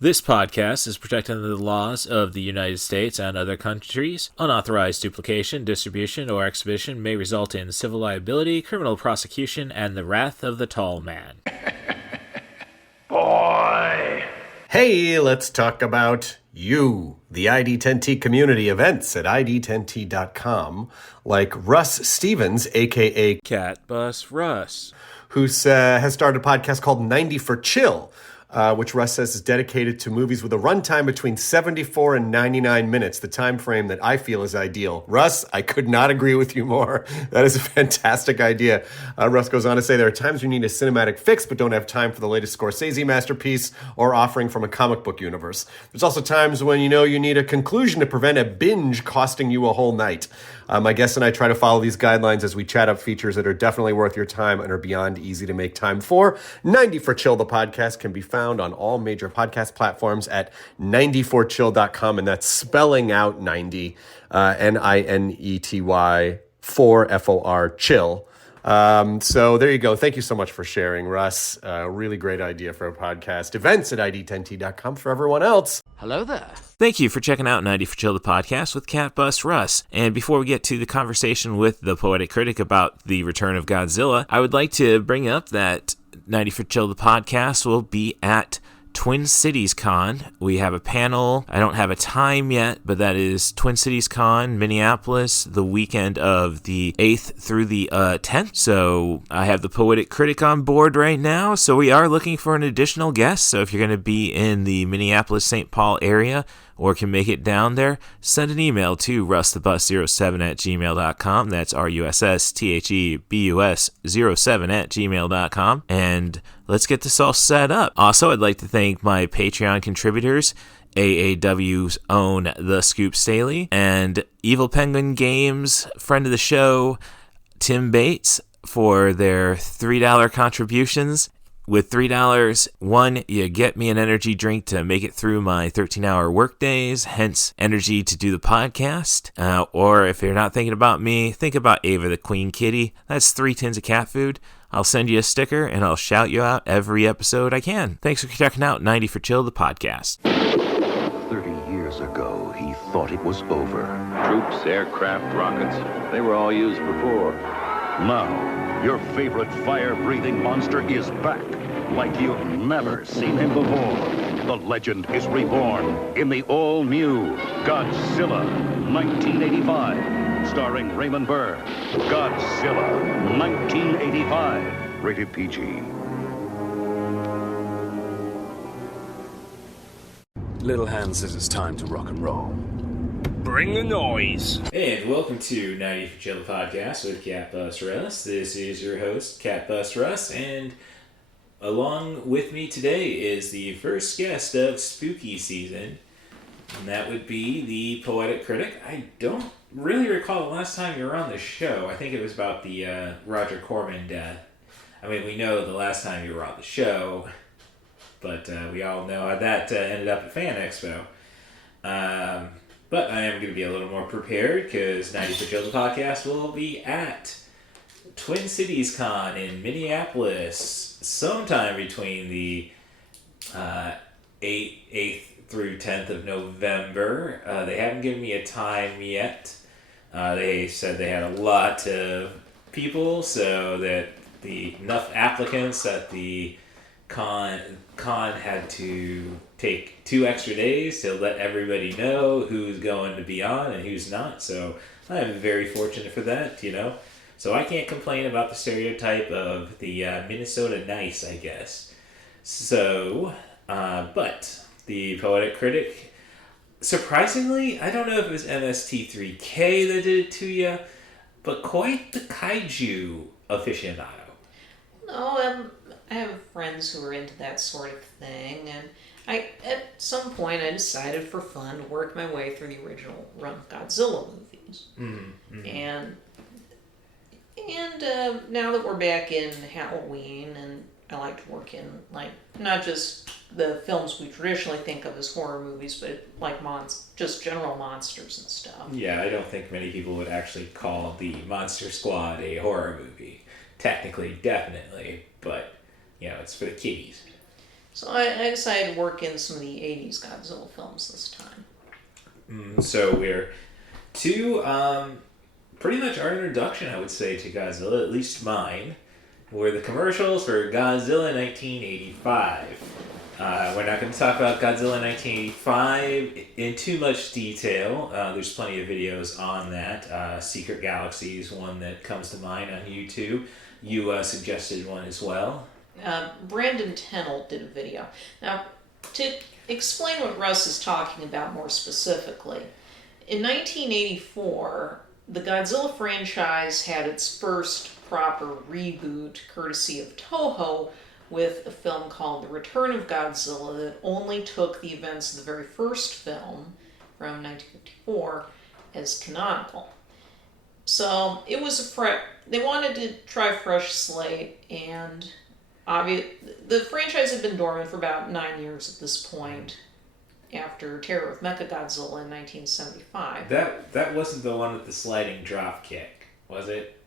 This podcast is protected under the laws of the United States and other countries. Unauthorized duplication, distribution, or exhibition may result in civil liability, criminal prosecution, and the wrath of the tall man. Boy! Hey, let's talk about you, the ID10T community events at ID10T.com, like Russ Stevens, a.k.a. Catbus Russ, who has started a podcast called 90 for Chill, which Russ says is dedicated to movies with a runtime between 74 and 99 minutes, the time frame that I feel is ideal. Russ, I could not agree with you more. That is a fantastic idea. Russ goes on to say there are times you need a cinematic fix but don't have time for the latest Scorsese masterpiece or offering from a comic book universe. There's also times when you need a conclusion to prevent a binge costing you a whole night. My guests and I try to follow these guidelines as we chat up features that are definitely worth your time and are beyond easy to make time for. 90 for Chill, the podcast, can be found on all major podcast platforms at 90forchill.com, and that's spelling out 90, Ninety, 4 FOR, chill. So there you go. Thank you so much for sharing, Russ. Really great idea for a podcast. Events at ID10T.com for everyone else. Hello there. Thank you for checking out 90 for Chill, the podcast with Catbus Russ. And before we get to the conversation with the Poetic Critic about the Return of Godzilla, I would like to bring up that 90 for Chill, the podcast will be at Twin Cities Con. We have a panel. I don't have a time yet, but that is Twin Cities Con, Minneapolis, the weekend of the 8th through the 10th. So I have the Poetic Critic on board right now. So we are looking for an additional guest. So if you're going to be in the Minneapolis-St. Paul area or can make it down there, send an email to rusthebus07@gmail.com. That's RUSSTHEBUS07@gmail.com. And let's get this all set up. Also, I'd like to thank my Patreon contributors, AAW's own The Scoop Staley, and Evil Penguin Games, friend of the show, Tim Bates, for their $3 contributions. With $3, one, you get me an energy drink to make it through my 13-hour work days, hence energy to do the podcast. Or if you're not thinking about me, think about Eva the Queen Kitty. That's 3 tins of cat food. I'll send you a sticker, and I'll shout you out every episode I can. Thanks for checking out 90 for Chill, the podcast. 30 years ago, he thought it was over. Troops, aircraft, rockets. They were all used before. Now, your favorite fire-breathing monster is back, like you've never seen him before. The legend is reborn in the all-new Godzilla 1985, starring Raymond Burr. Godzilla 1985, rated PG. Little Hand says it's time to rock and roll. Bring the noise. And welcome to 90 for Chill, the podcast with Catbus Russ. This is your host, Catbus Russ, and along with me today is the first guest of spooky season, and that would be the Poetic Critic. I don't really recall the last time you were on the show. I think it was about the Roger Corman death. I mean, we know the last time you were on the show, but we all know how that ended up at Fan Expo. But I am going to be a little more prepared because 90 for Chill, the podcast will be at Twin Cities Con in Minneapolis sometime between the 8th through 10th of November. They haven't given me a time yet. They said they had a lot of people, so that enough applicants that the con had to take 2 extra days to let everybody know who's going to be on and who's not. So I'm very fortunate for that, So I can't complain about the stereotype of the Minnesota nice, I guess. So, but the Poetic Critic, surprisingly, I don't know if it was MST3K that did it to you, but quite the kaiju aficionado. No, I have friends who are into that sort of thing, and at some point I decided for fun to work my way through the original run of Godzilla movies. Mm-hmm. And now that we're back in Halloween, and I like to work in, not just the films we traditionally think of as horror movies, but just general monsters and stuff. Yeah, I don't think many people would actually call the Monster Squad a horror movie. Technically, definitely, but, it's for the kiddies. So I decided to work in some of the 80s Godzilla films this time. So we're to pretty much our introduction, I would say, to Godzilla, at least mine, were the commercials for Godzilla 1985. We're not going to talk about Godzilla 1985 in too much detail. There's plenty of videos on that. Secret Galaxy is one that comes to mind on YouTube. You suggested one as well. Brandon Tennell did a video. Now, to explain what Russ is talking about more specifically, in 1984, the Godzilla franchise had its first proper reboot, courtesy of Toho, with a film called The Return of Godzilla that only took the events of the very first film from 1954 as canonical. So it was they wanted to try a fresh slate, and the franchise had been dormant for about 9 years at this point, after Terror of Mechagodzilla in 1975. That wasn't the one with the sliding drop kick, was it?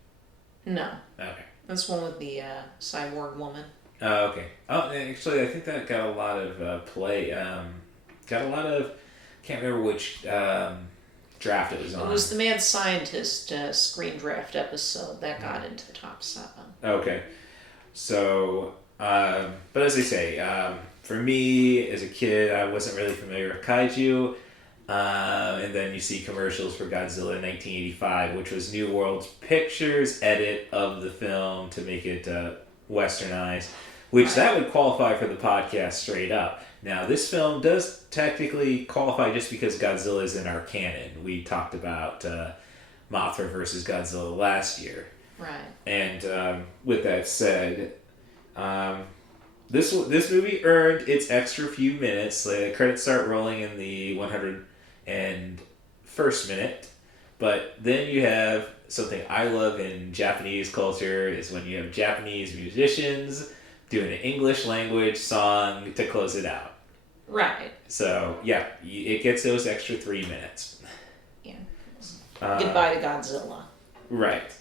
No. Okay. That's one with the cyborg woman. Oh, okay. Oh, actually, I think that got a lot of play. Got a lot of... Can't remember which draft it was on. It was the Mad Scientist screen draft episode that got into the top 7. Okay. So, but as I say, for me, as a kid, I wasn't really familiar with kaiju. And then you see commercials for Godzilla 1985, which was New World Pictures' edit of the film to make it westernized, which that would qualify for the podcast straight up. Now, this film does technically qualify just because Godzilla is in our canon. We talked about Mothra versus Godzilla last year. Right. And with that said, this movie earned its extra few minutes. The credits start rolling in the 101st minute, but then you have something I love in Japanese culture is when you have Japanese musicians doing an English language song to close it out. Right. So yeah, it gets those extra 3 minutes. Yeah. Goodbye to Godzilla. Right.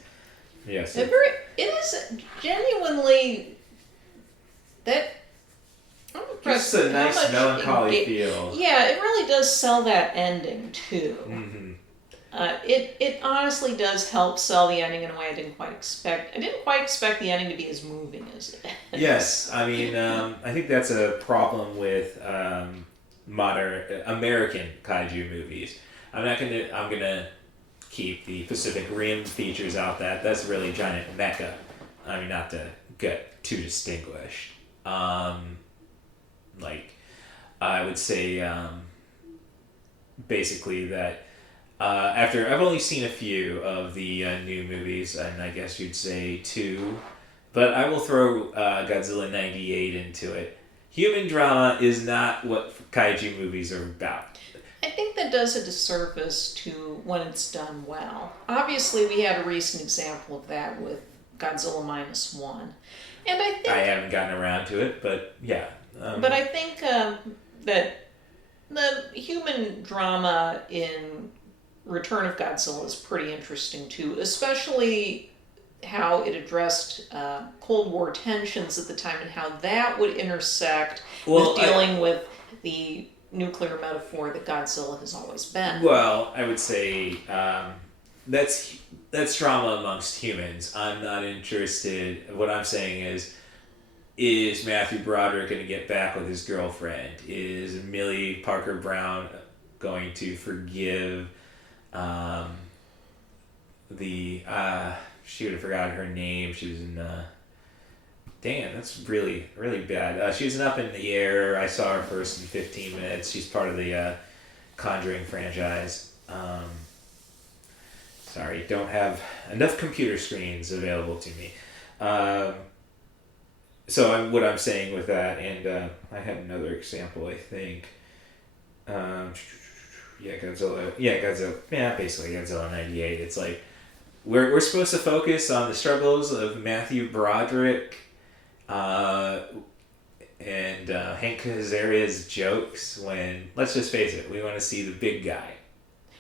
Yes. It is genuinely that. I'm impressed. Just a nice melancholy feel. Yeah, it really does sell that ending too. Mm-hmm. It honestly does help sell the ending in a way I didn't quite expect. I didn't quite expect the ending to be as moving as it is. Yes, I mean, I think that's a problem with modern American kaiju movies. I'm gonna keep the Pacific Rim features out. That's really giant mecha. I mean, not to get too distinguished. Like, I would say, basically that. After I've only seen a few of the new movies, and I guess you'd say 2, but I will throw Godzilla 98 into it. Human drama is not what kaiju movies are about. I think that does a disservice to when it's done well. Obviously, we had a recent example of that with Godzilla -1, and I think I haven't gotten around to it, but yeah. But I think that the human drama in Return of Godzilla is pretty interesting too, especially how it addressed Cold War tensions at the time and how that would intersect with dealing with the nuclear metaphor that Godzilla has always been. Well, I would say that's drama amongst humans. I'm not interested. What I'm saying is Matthew Broderick going to get back with his girlfriend? Is Millie Parker Brown going to forgive she would have forgotten her name. She was in damn, that's really, really bad. She was in Up in the Air. I saw her first in 15 minutes. She's part of the Conjuring franchise. Sorry, don't have enough computer screens available to me. So what I'm saying with that, and I had another example, I think. Godzilla. Yeah, basically Godzilla 98. It's like we're supposed to focus on the struggles of Matthew Broderick and Hank Azaria's jokes when, let's just face it, we want to see the big guy.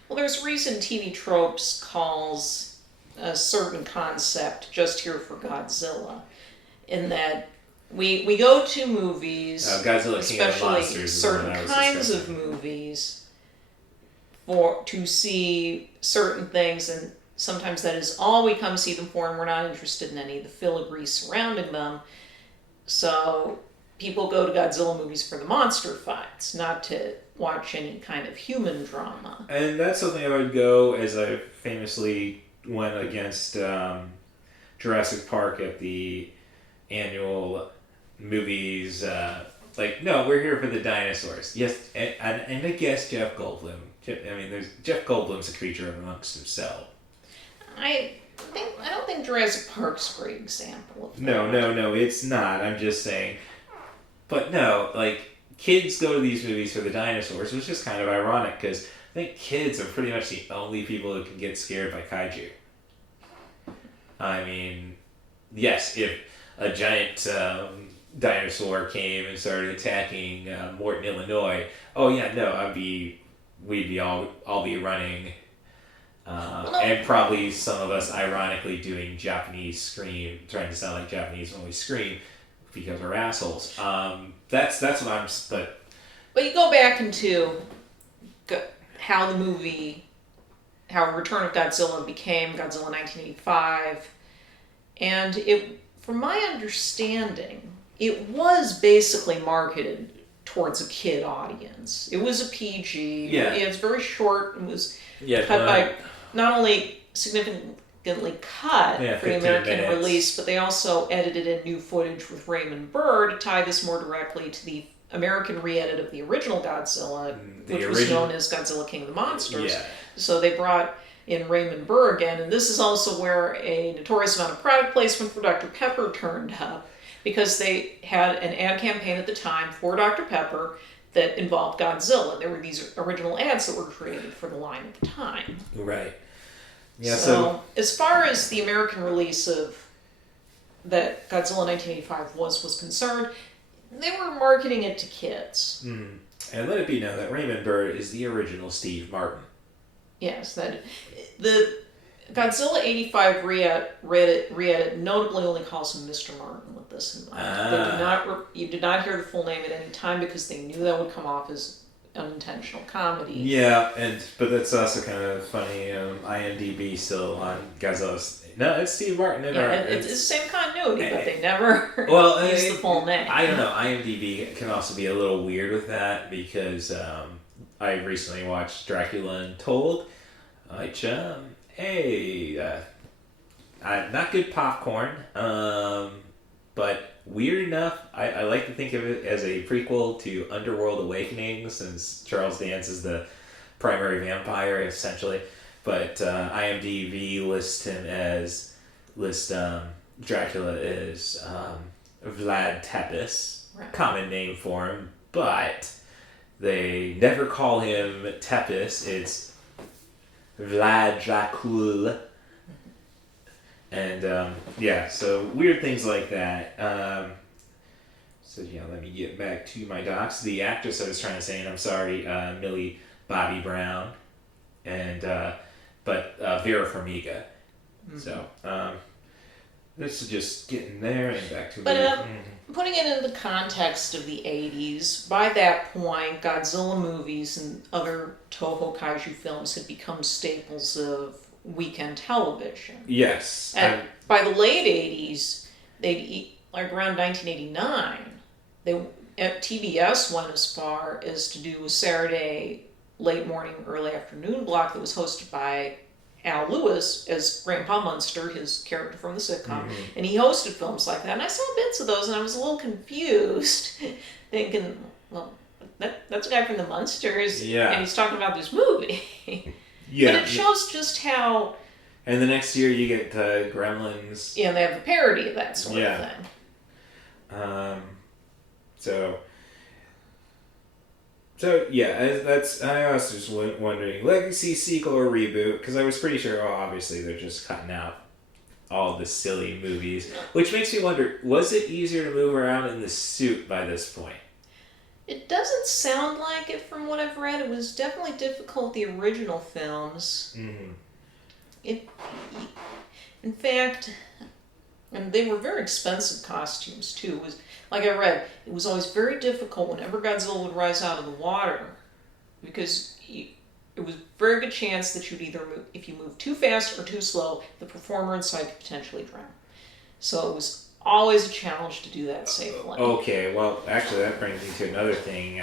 Well, there's reason TV Tropes calls a certain concept just here for Godzilla, in that we go to movies, Godzilla King of the especially Monsters is the one certain I was kinds discussing. of movies, to see certain things, and sometimes that is all we come see them for, and we're not interested in any of the filigree surrounding them. So people go to Godzilla movies for the monster fights, not to watch any kind of human drama. And that's something I would go, as I famously went against Jurassic Park at the annual movies. No, we're here for the dinosaurs. Yes, and I guess Jeff Goldblum. Jeff Goldblum's a creature amongst himself. I don't think Jurassic Park's a great example of that. No, it's not. I'm just saying. But no, kids go to these movies for the dinosaurs, which is kind of ironic because I think kids are pretty much the only people who can get scared by kaiju. I mean, yes, if a giant dinosaur came and started attacking Morton, Illinois, we'd be all be running. And probably some of us ironically doing Japanese scream, trying to sound like Japanese when we scream because we're assholes. That's what I'm. But you go back into how Return of Godzilla became Godzilla 1985, and from my understanding, it was basically marketed towards a kid audience. It was a PG. Yeah. It's very short. It was cut by not only significantly cut for the American minutes. release, but they also edited in new footage with Raymond Burr to tie this more directly to the American re-edit of the original Godzilla, which was known as Godzilla King of the Monsters. Yeah. So they brought in Raymond Burr again, and this is also where a notorious amount of product placement for Dr. Pepper turned up, because they had an ad campaign at the time for Dr. Pepper that involved Godzilla. There were these original ads that were created for the line at the time. Right. Yeah. So as far as the American release of that Godzilla 1985 was concerned, they were marketing it to kids. Mm. And let it be known that Raymond Burr is the original Steve Martin. Yes, that the Godzilla 85 re-edit notably only calls him Mr. Martin with this in mind. You did not hear the full name at any time because they knew that would come off as unintentional comedy. Yeah, but that's also kind of funny. IMDb still on Godzilla's. No, it's Steve Martin. It's the same continuity, but they never use the full name. I don't know. IMDb can also be a little weird with that because I recently watched Dracula Untold, which not good popcorn, but weird enough. I like to think of it as a prequel to Underworld Awakening, since Charles Dance is the primary vampire, essentially. But IMDb lists Dracula as Vlad Tepes, Right. common name for him, but they never call him Tepes. It's Vlad Dracul. And so weird things like that. Let me get back to my docs. The actress I was trying to say, and I'm sorry, Millie Bobby Brown, and but Vera Farmiga. Mm-hmm. So this is just getting there and back to. But putting it in the context of the 80s, by that point, Godzilla movies and other Toho kaiju films had become staples of weekend television. Yes. And by the late 80s, around 1989, TBS went as far as to do a Saturday late morning, early afternoon block that was hosted by Al Lewis as Grandpa Munster, his character from the sitcom, and he hosted films like that. And I saw bits of those, and I was a little confused, thinking, well, that's a guy from the Munsters, and he's talking about this movie. Yeah. But it shows just how... And the next year you get Gremlins. Yeah, they have the parody of that sort of thing. I was just wondering, legacy, sequel, or reboot, because I was pretty sure, obviously they're just cutting out all the silly movies, which makes me wonder, was it easier to move around in the suit by this point? It doesn't sound like it from what I've read. It was definitely difficult, the original films. Mm-hmm. In fact, And they were very expensive costumes, too. It was, like I read, it was always very difficult whenever Godzilla would rise out of the water, because it was a very good chance that you'd either move, if you moved too fast or too slow, the performer inside could potentially drown. So it was always a challenge to do that safely. Okay, well, actually, that brings me to another thing.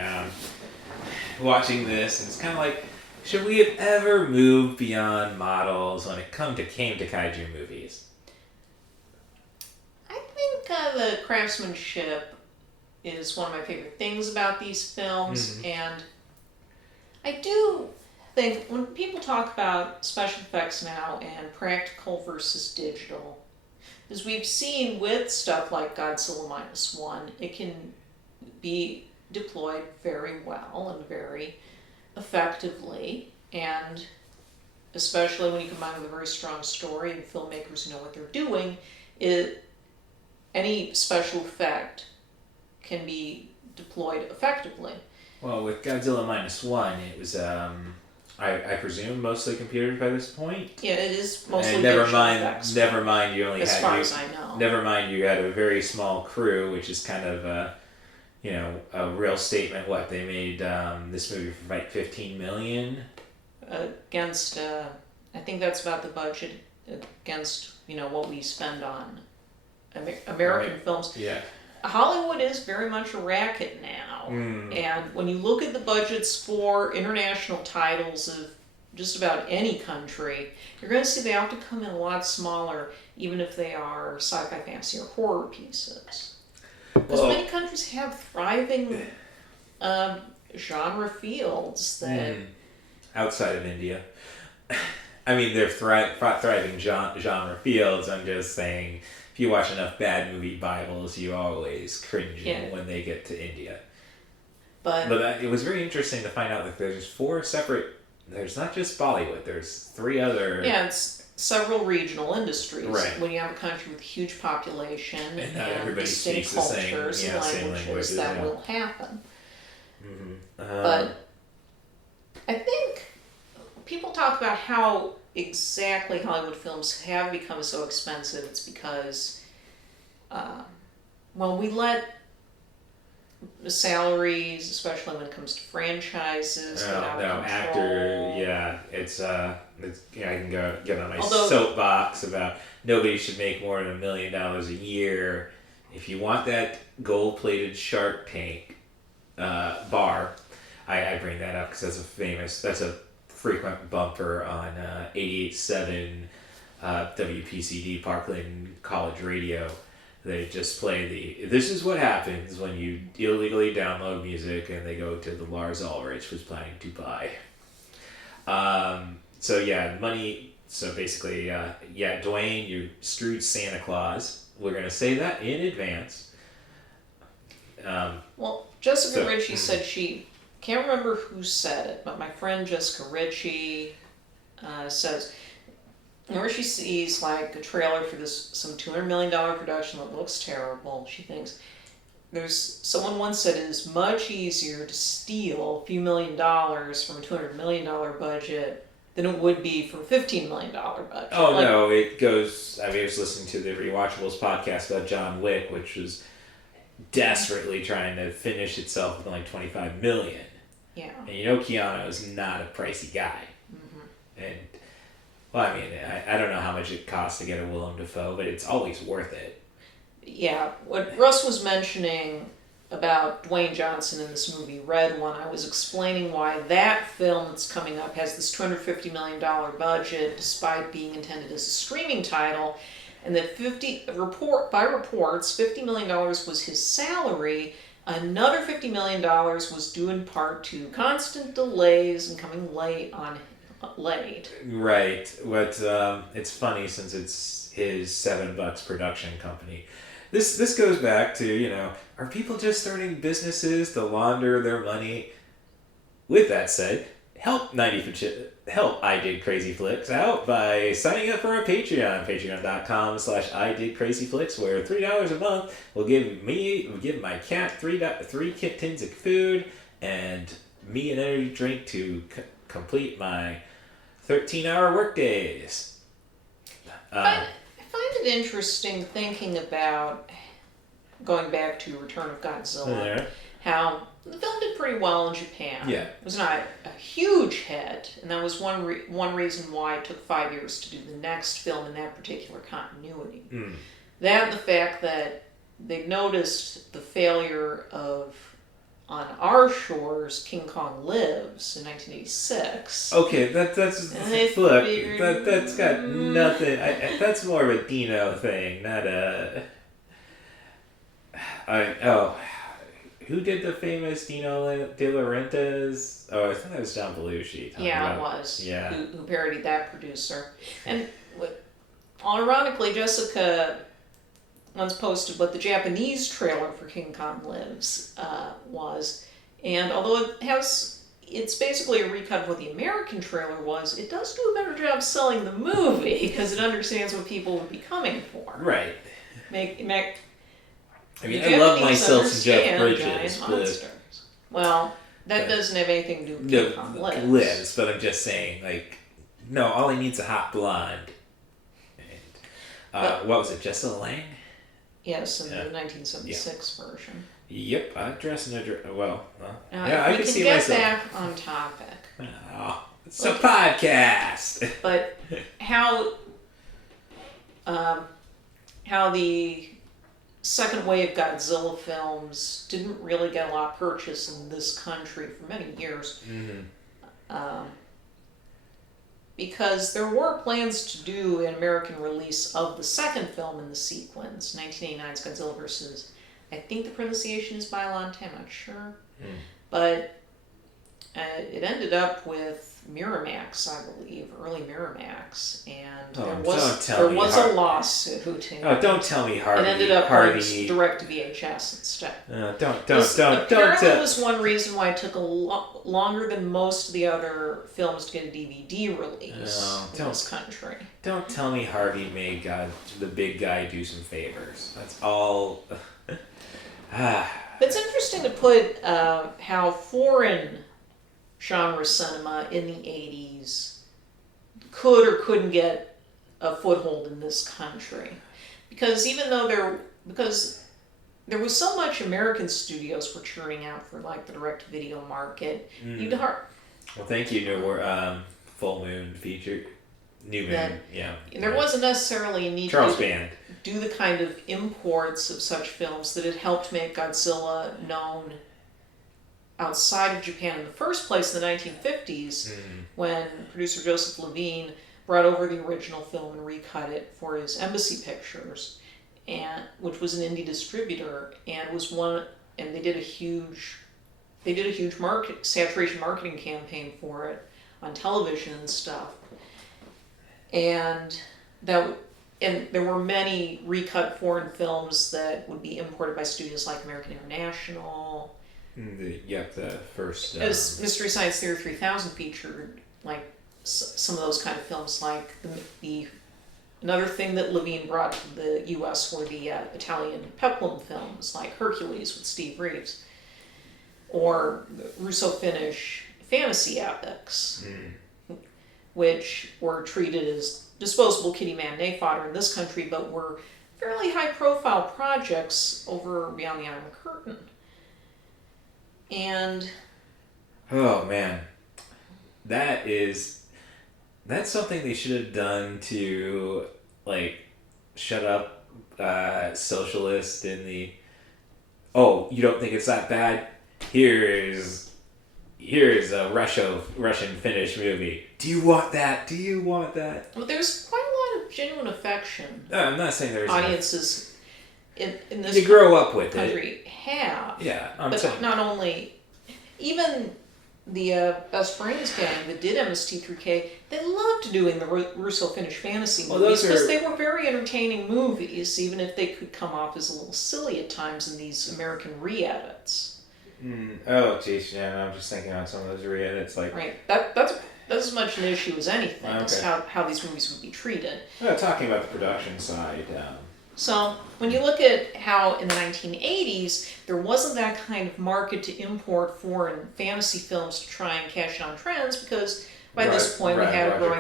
Watching this, and it's kind of like, should we have ever moved beyond models when it came to kaiju movies? I think the craftsmanship is one of my favorite things about these films, and I do think when people talk about special effects now and practical versus digital, as we've seen with stuff like Godzilla -1, it can be deployed very well and very effectively, and especially when you combine with a very strong story and filmmakers who know what they're doing, any special effect can be deployed effectively. Well, with Godzilla -1, it was, I presume, mostly computers by this point. Yeah, it is mostly and visual effects. never mind, you only as had far as I know. Never mind, you had a very small crew, which is kind of a real statement. What they made this movie for like $15 million against, I think that's about the budget against what we spend on American films. Yeah. Hollywood is very much a racket now, and when you look at the budgets for international titles of just about any country, you're going to see they have to come in a lot smaller, even if they are sci-fi, fantasy, or horror pieces. Because many countries have thriving genre fields that... outside of India. I mean, they're thriving genre fields. I'm just saying, if you watch enough bad movie Bibles, you always cringe when they get to India. But it was very interesting to find out that there's 4 separate... There's not just Bollywood. There's 3 other... Yeah, it's several regional industries. Right. When you have a country with a huge population and not everybody distinct speaks the same, cultures and same languages, that will happen. But I think people talk about how exactly Hollywood films have become so expensive. It's because, we let the salaries, especially when it comes to franchises, get out of control. I can get on my soapbox about nobody should make more than $1 million a year. If you want that gold-plated Shark Tank bar, I bring that up because that's a frequent bumper on 88.7 WPCD Parkland College Radio. They just play this is what happens when you illegally download music, and they go to the Lars Ulrich was planning to buy. Money. So basically, Dwayne, you screwed Santa Claus. We're going to say that in advance. Jessica Ritchie said she can't remember who said it, but my friend Jessica Ritchie says whenever she sees like a trailer for some $200 million production that looks terrible, she thinks someone once said it is much easier to steal a few $1 million from a $200 million budget than it would be from a $15 million budget. Oh, no, it goes... I was listening to the Rewatchables podcast about John Wick, which was desperately trying to finish itself with only $25 million. Yeah. And Keanu is not a pricey guy. And, I don't know how much it costs to get a Willem Dafoe, but it's always worth it. Yeah, what Russ was mentioning about Dwayne Johnson in this movie, Red One, I was explaining why that film that's coming up has this $250 million budget, despite being intended as a streaming title, and that by reports, $50 million was his salary. Another $50 million was due in part to constant delays and coming late. Right, but it's funny since it's his $7 production company. This goes back to, are people just starting businesses to launder their money? With that said, help I Did Crazy Flicks out by signing up for our Patreon, patreon.com/IDidCrazyFlicks, where $3 a month will give my cat three tins of food and me an energy drink to complete my 13-hour work days. I find it interesting thinking about, going back to Return of Godzilla, how the film did pretty well in Japan. Yeah. It was not a huge hit, and that was one reason why it took 5 years to do the next film in that particular continuity. That and the fact that they noticed the failure of, on our shores, King Kong Lives in 1986. Okay, that's look, that's got nothing. That's more of a Dino thing, not a. Who did the famous Dino De Laurentiis? Oh, I think that was John Belushi. Yeah, it was. Yeah. Who parodied that producer. And ironically, Jessica once posted what the Japanese trailer for King Kong Lives was. And although it's basically a recut of what the American trailer was, it does do a better job selling the movie because it understands what people would be coming for. Right. I love myself some Jeff Bridges, but well, that doesn't have anything to do with King Kong Lives. But I'm just saying, like, no, all he needs is a hot blonde. And, what was it, Jessica Lange? Yes, in the 1976 version. Yep, I dress in a dress. Well, I can see myself. We can get back on topic. Oh, it's a podcast. But how the second wave Godzilla films didn't really get a lot of purchase in this country for many years. Because there were plans to do an American release of the second film in the sequence, 1989's Godzilla versus, I think the pronunciation is Biollante, I'm not sure. But it ended up with Miramax, I believe, early Miramax, and there was a lawsuit. Oh, don't tell me Harvey. It ended up direct to VHS instead. Apparently, it was one reason why it took longer than most of the other films to get a DVD release in this country. Don't tell me Harvey made the big guy do some favors. That's all. It's interesting to put how foreign genre cinema in the 80s could or couldn't get a foothold in this country. Because even though there was so much American studios were churning out for like the direct-to-video market, Well, thank you, Full Moon feature. New Moon, There wasn't necessarily a need Charles to Band. do the kind of imports of such films that had helped make Godzilla known outside of Japan in the first place in the 1950s, when producer Joseph Levine brought over the original film and recut it for his Embassy Pictures, which was an indie distributor, and they did a huge saturation marketing campaign for it on television and stuff, and there were many recut foreign films that would be imported by studios like American International. The first. As Mystery Science Theater 3000 featured, like some of those kind of films, like another thing that Levine brought to the U.S. were the Italian peplum films, like Hercules with Steve Reeves, or Russo-Finnish fantasy epics, which were treated as disposable kitty matinee fodder in this country, but were fairly high-profile projects over beyond the Iron Curtain. And oh man, that's something they should have done to like shut up socialists in the you don't think it's that bad? Here's a Russian Finnish movie. Do you want that? Well, there's quite a lot of genuine affection. No, I'm not saying there's audiences in this you grow up with country have. Yeah, but saying. Not only, even the Best Brains gang that did MST3K, they loved doing the Russo-Finnish fantasy movies because they were very entertaining movies, even if they could come off as a little silly at times in these American re-edits. Oh, geez, yeah, I'm just thinking on some of those re-edits, like right. That's as much an issue as anything. Okay. Is how these movies would be treated. Talking about the production side. So when you look at how in the 1980s there wasn't that kind of market to import foreign fantasy films to try and cash in on trends, because by this point we had a growing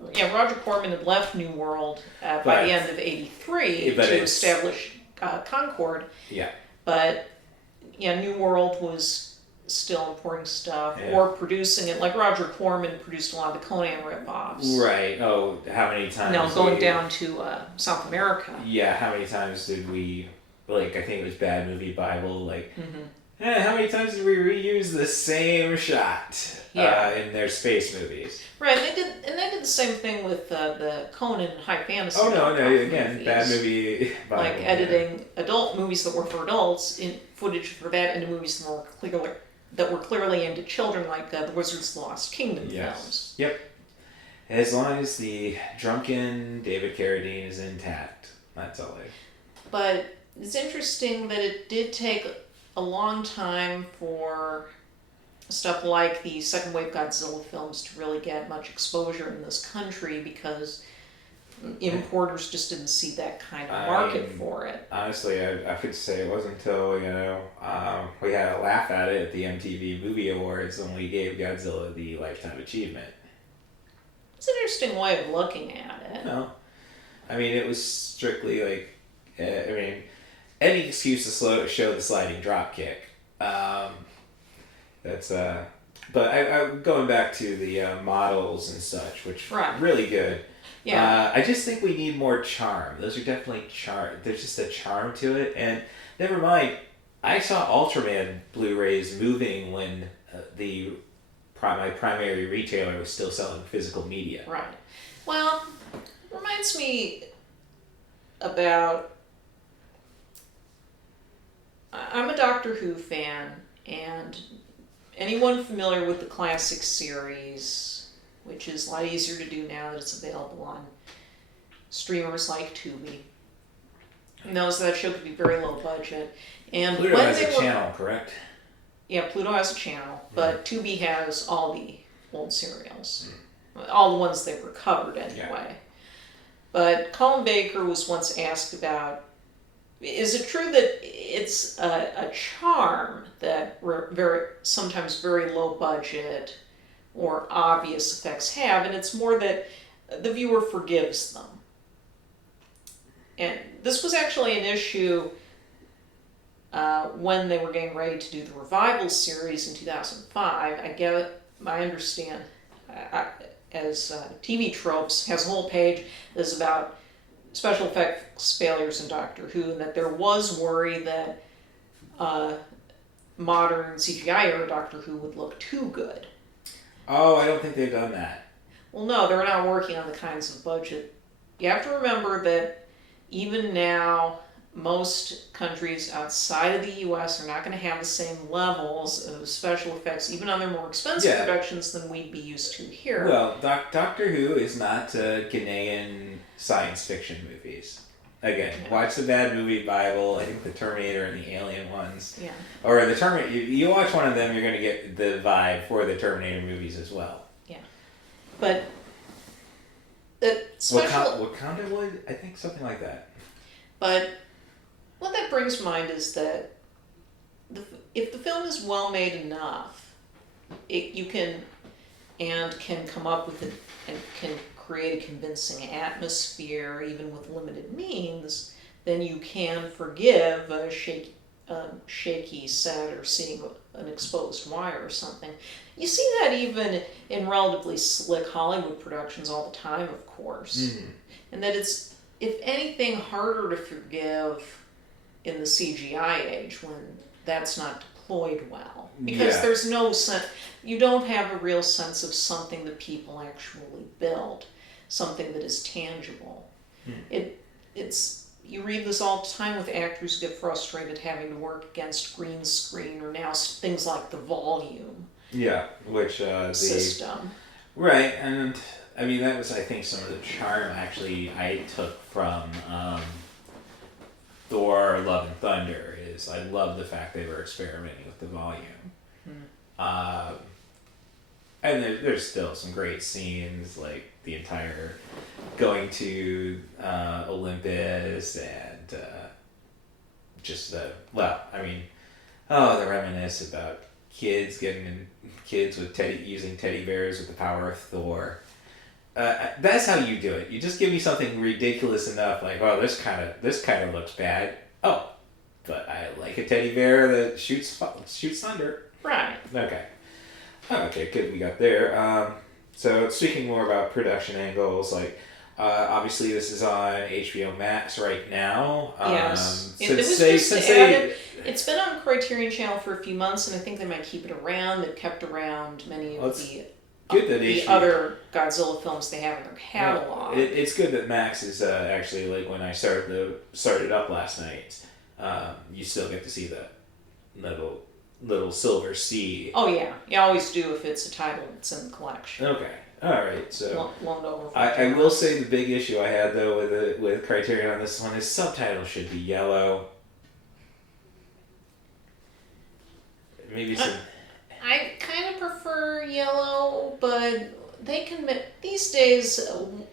Roger Corman had left New World by the end of '83 to establish Concord. Yeah. But New World was still importing stuff or producing it. Like Roger Corman produced a lot of the Conan ripoffs. Right. Oh, how many times? No, going down to South America. Yeah. How many times did we? Like, I think it was Bad Movie Bible. Like, how many times did we reuse the same shot in their space movies? Right, and they did the same thing with the Conan high fantasy. Oh no! Again, movies. Bad Movie Bible. Like editing adult movies that were for adults in footage for that into movies that were clearly aimed at children, like the Wizard's Lost Kingdom films. Yep. As long as the drunken David Carradine is intact, that's all. But it's interesting that it did take a long time for stuff like the second wave Godzilla films to really get much exposure in this country because importers just didn't see that kind of market for it. Honestly, I could say it wasn't until, we had a laugh at it at the MTV Movie Awards when we gave Godzilla the Lifetime Achievement. It's an interesting way of looking at it. No. I mean, it was strictly like, any excuse to show the sliding drop kick. But I going back to the models and such, which really good. Yeah. I just think we need more charm. Those are definitely charm. There's just a charm to it, and never mind. I saw Ultraman Blu-rays moving when my primary retailer was still selling physical media. Right. Well, it reminds me about. I'm a Doctor Who fan, and anyone familiar with the classic series, which is a lot easier to do now that it's available on streamers like Tubi, knows that show could be very low budget. And Pluto has a channel, correct? Yeah, Pluto has a channel, but Tubi has all the old serials. All the ones they recovered anyway. Yeah. But Colin Baker was once asked about, is it true that it's a charm that sometimes very low budget or obvious effects have, and it's more that the viewer forgives them? And this was actually an issue when they were getting ready to do the revival series in 2005. I understand, as TV Tropes has a whole page that's about special effects failures in Doctor Who, and that there was worry that modern CGI era Doctor Who would look too good. Oh, I don't think they've done that. Well, no, they're not working on the kinds of budget. You have to remember that even now, most countries outside of the U.S. are not going to have the same levels of special effects, even on their more expensive productions, than we'd be used to here. Well, Doctor Who is not Ghanaian science fiction movies. Again, watch the Bad Movie Bible, I think the Terminator and the Alien ones. Yeah. Or the Terminator, you watch one of them, you're going to get the vibe for the Terminator movies as well. Yeah. But Wakanda would? I think something like that. But what that brings to mind is that if the film is well made enough, you can come up with it and can create a convincing atmosphere, even with limited means, then you can forgive a shaky set or seeing an exposed wire or something. You see that even in relatively slick Hollywood productions all the time, of course. Mm-hmm. And that it's, if anything, harder to forgive in the CGI age when that's not deployed well. Because there's no sense, you don't have a real sense of something that people actually build, something that is tangible. It's you read this all the time with actors who get frustrated having to work against green screen, or now things like the volume. Yeah, which system. Right, and I mean that was, I think, some of the charm actually I took from Thor: Love and Thunder. Is I love the fact they were experimenting with the volume. And there's still some great scenes, like the entire going to Olympus and they reminisce about kids with using teddy bears with the power of Thor. That's how you do it. You just give me something ridiculous enough, like, oh, this kind of looks bad. Oh, but I like a teddy bear that shoots thunder. Right. Okay. Okay, good. We got there. So speaking more about production angles, like obviously this is on HBO Max right now. Yes. It's been on Criterion Channel for a few months, and I think they might keep it around. They've kept around many of the other Godzilla films they have in their catalog. It's good that Max is actually, like, when I started up last night, you still get to see the little silver C. Oh yeah, you always do if it's a title that's in the collection. Okay, all right. So loaned over. I will say the big issue I had though with Criterion on this one is subtitles should be yellow. Maybe some. I kind of prefer yellow, but they can these days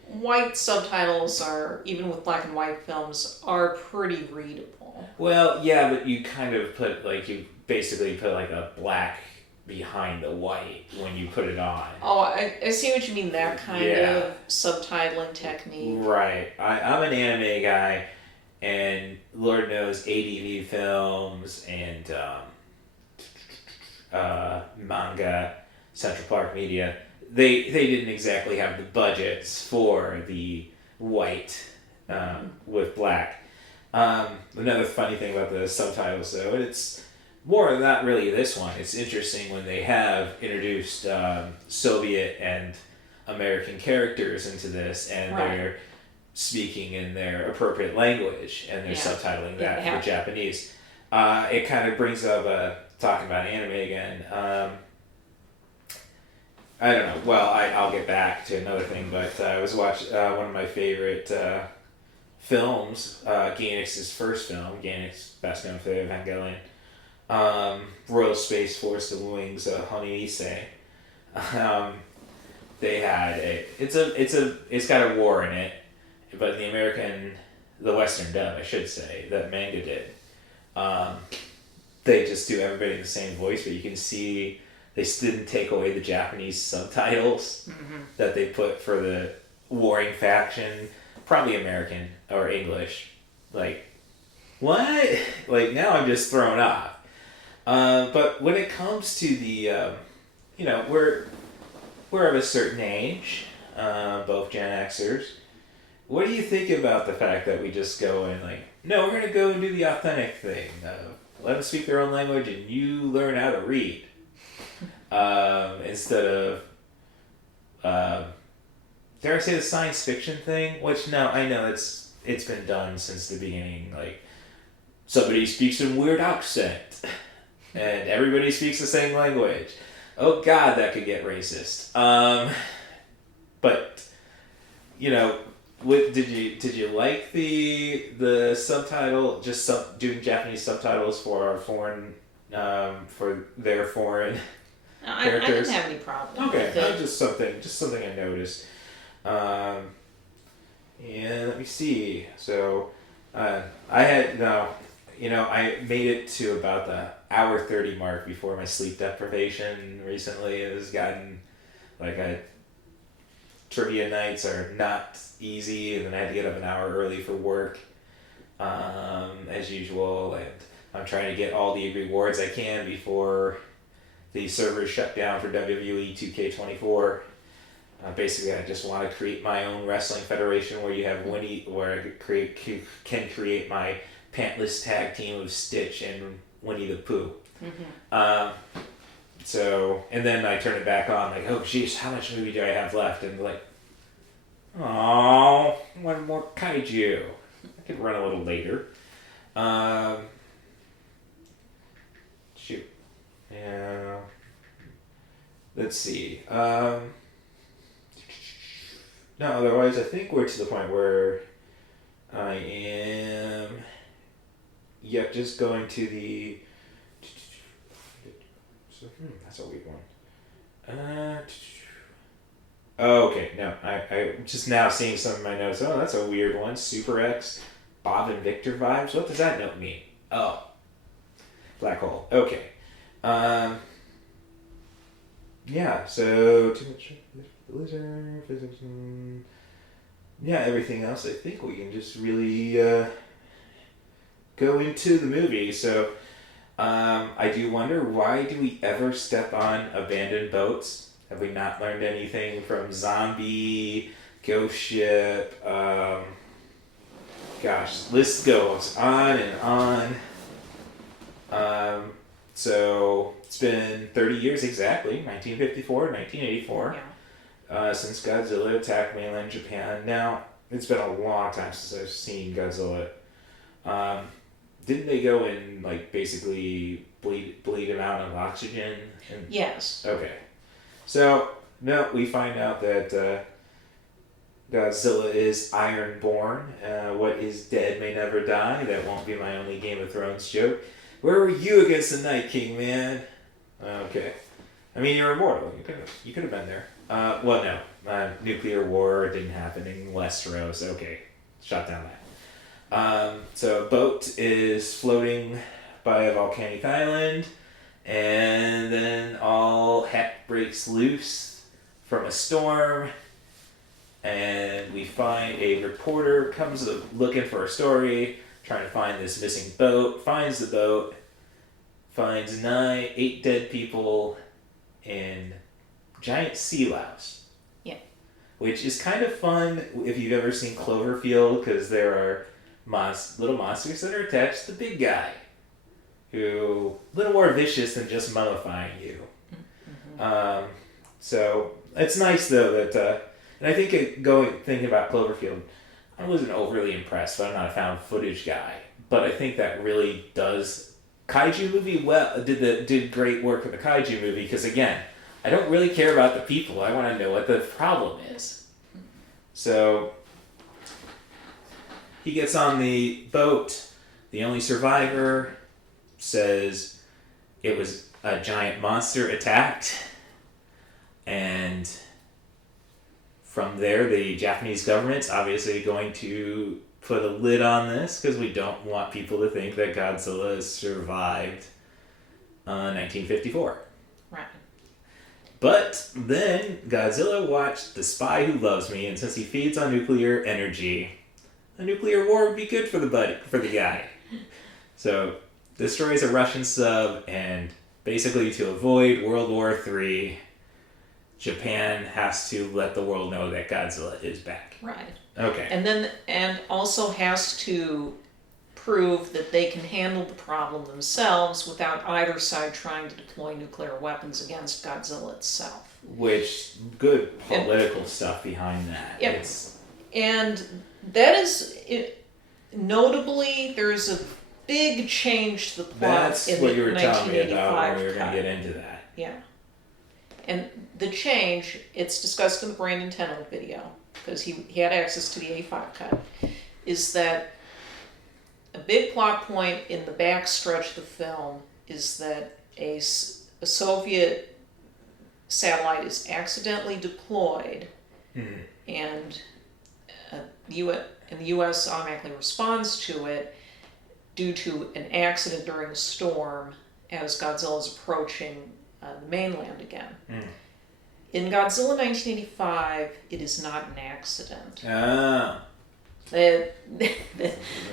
white subtitles are, even with black and white films, are pretty readable. Well, yeah, but you kind of put you basically put like a black behind the white when you put it on. Oh, I see what you mean. That kind of subtitling technique. Right. I'm an anime guy, and Lord knows ADV films and manga, Central Park Media, they didn't exactly have the budgets for the white with black. Another funny thing about the subtitles, though, and it's more not really this one. It's interesting when they have introduced Soviet and American characters into this, and they're speaking in their appropriate language, and they're subtitling that for Japanese. It kind of brings up talking about anime again. I don't know. Well, I'll get back to another thing, but I was watching one of my favorite films, Gainax's first film. Gainax, best known for Evangelion. Royal Space Force: The Wings, Honey Issei. They had it's got a war in it, but the Western dub, I should say, that manga did. They just do everybody in the same voice, but you can see they didn't take away the Japanese subtitles that they put for the warring faction. Probably American or English. Like, what? Like, now I'm just thrown off. But when it comes to the, we're of a certain age, both Gen Xers. What do you think about the fact that we just go and no, we're going to go and do the authentic thing. Let them speak their own language and you learn how to read. Instead of, dare I say the science fiction thing? Which, no, I know it's been done since the beginning. Like, somebody speaks in weird accent and everybody speaks the same language. Oh God, that could get racist. But, did you like the subtitle? Just doing Japanese subtitles for our foreign for their foreign characters. I didn't have any problem. Okay, that's just something I noticed. And let me see. So I made it to about the hour 30 mark before my sleep deprivation recently. It has gotten trivia nights are not easy, and then I had to get up an hour early for work, as usual, and I'm trying to get all the rewards I can before the servers shut down for WWE 2K24. Basically, I just want to create my own wrestling federation where you have where I can create my pantless tag team of Stitch and Winnie the Pooh. So, and then I turn it back on, oh geez, how much movie do I have left? And oh, one more kaiju. I could run a little later. Shoot. Yeah. Let's see. No, otherwise I think we're to the point where I am just going to the that's a weird one. Okay, no, I'm just now seeing some of my notes. Oh, that's a weird one. Super X, Bob and Victor vibes. What does that note mean? Oh, black hole. Okay. yeah, so too much lizard physics and yeah, everything else. I think we can just really go into the movie. So I do wonder, why do we ever step on abandoned boats? Have we not learned anything from Zombie, Ghost Ship? Gosh, list goes on and on. So it's been 30 years exactly, 1954, 1984, since Godzilla attacked mainland Japan. Now, it's been a long time since I've seen Godzilla. Didn't they go and like basically bleed him out of oxygen? Yes. Okay. So, no, we find out that Godzilla is ironborn. What is dead may never die. That won't be my only Game of Thrones joke. Where were you against the Night King, man? Okay. I mean, you're immortal. You could have been there. Well, no. Nuclear war didn't happen in Westeros. Okay. Shot down that. So a boat is floating by a volcanic island, and then all heck breaks loose from a storm, and we find a reporter comes looking for a story, trying to find this missing boat, finds the boat, finds 8 dead people and giant sea louse. Yeah. Which is kind of fun if you've ever seen Cloverfield, because there are little monsters that are attached to the big guy, who a little more vicious than just mummifying you. Mm-hmm. So it's nice though that, and I think thinking about Cloverfield, I wasn't overly impressed, but I'm not a found footage guy. But I think that really does kaiju movie did great work with the kaiju movie, because again, I don't really care about the people. I want to know what the problem is. So he gets on the boat. The only survivor says it was a giant monster attacked, and from there, the Japanese government's obviously going to put a lid on this, because we don't want people to think that Godzilla has survived 1954. Right. But then Godzilla watched The Spy Who Loves Me, and since he feeds on nuclear energy, a nuclear war would be good for the guy. So destroys a Russian sub, and basically to avoid World War III, Japan has to let the world know that Godzilla is back. Right. Okay. And also has to prove that they can handle the problem themselves without either side trying to deploy nuclear weapons against Godzilla itself. Which, good political stuff behind that. Yep. And that is, notably, there's a big change to the plot That's in what the you were telling me 1985 about when we were cut. going to get into that. Yeah. And the change, it's discussed in the Brandon Tennant video, because he had access to the 85 cut, is that a big plot point in the backstretch of the film is that a Soviet satellite is accidentally deployed, and the U.S. automatically responds to it due to an accident during a storm as Godzilla is approaching the mainland again. In Godzilla 1985, it is not an accident. Ah. The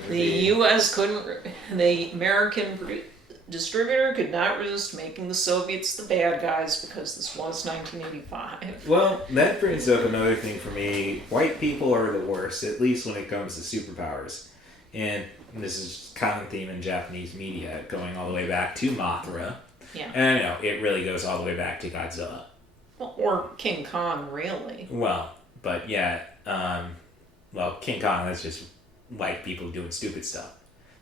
U.S. the American distributor could not resist making the Soviets the bad guys, because this was 1985. Well, that brings up another thing for me. White people are the worst, at least when it comes to superpowers. And this is a common theme in Japanese media, going all the way back to Mothra. Yeah. And I know, it really goes all the way back to Godzilla. Well, or King Kong, really. Well, but yeah, King Kong, that's just white people doing stupid stuff.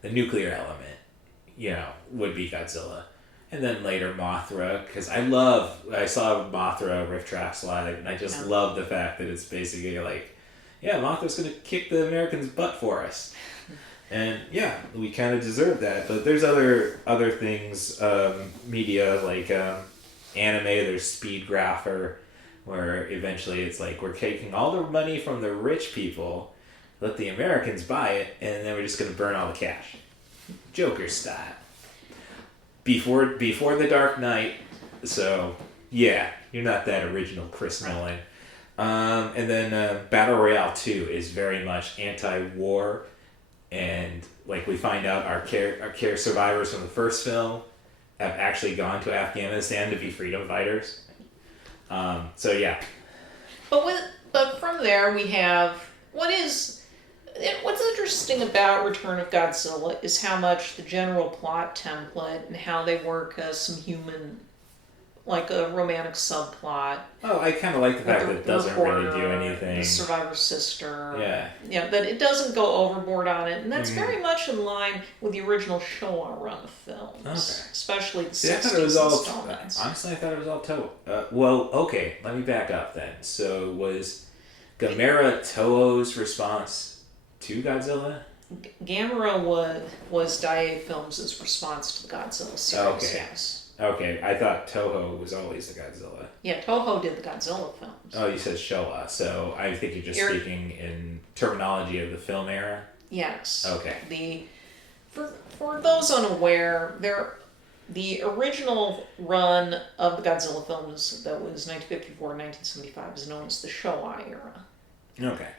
The nuclear element, would be Godzilla. And then later Mothra, because I saw Mothra Rift Tracks live, and I just love the fact that it's basically like, yeah, Mothra's going to kick the Americans' butt for us. And yeah, we kind of deserve that. But there's other things, media, like anime, there's Speed Grapher, where eventually it's like, we're taking all the money from the rich people, let the Americans buy it, and then we're just going to burn all the cash. Joker style. Before the Dark Knight, so Yeah, you're not that original Chris Nolan. And then Battle Royale 2 is very much anti-war, and like we find out our care survivors from the first film have actually gone to Afghanistan to be freedom fighters. So yeah. But from there we have what's interesting about Return of Godzilla is how much the general plot template and how they work as some human, like a romantic subplot. Oh, I kind of like the fact that it doesn't really do anything. The survivor's sister. Yeah. That it doesn't go overboard on it, and that's very much in line with the original Showa run of films, especially the 60s installments. Honestly, I thought it was all Toho. Well, okay, let me back up then. So was Gamera Toho's response to Godzilla? Gamera was Daiei Films' response to the Godzilla series. Yes. Okay, I thought Toho was always the Godzilla. Yeah, Toho did the Godzilla films. Oh, you said Showa, so I think you're just speaking in terminology of the film era? Yes. Okay. For those unaware, the original run of the Godzilla films that was 1954 and 1975 is known as the Showa era. Okay.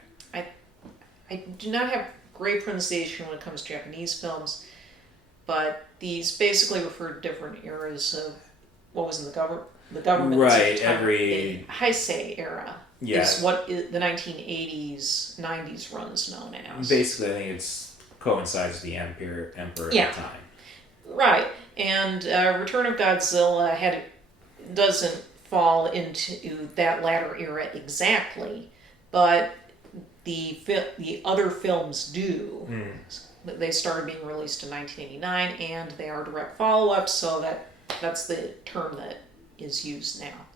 I do not have great pronunciation when it comes to Japanese films, but these basically refer to different eras of what was in the government. Right, the Heisei era is what the 1980s, 90s run is known as. Basically, I think it coincides with the emperor at the time. Right, and Return of Godzilla doesn't fall into that latter era exactly, but the other films do. They started being released in 1989, and they are direct follow-ups, so that's the term that is used now.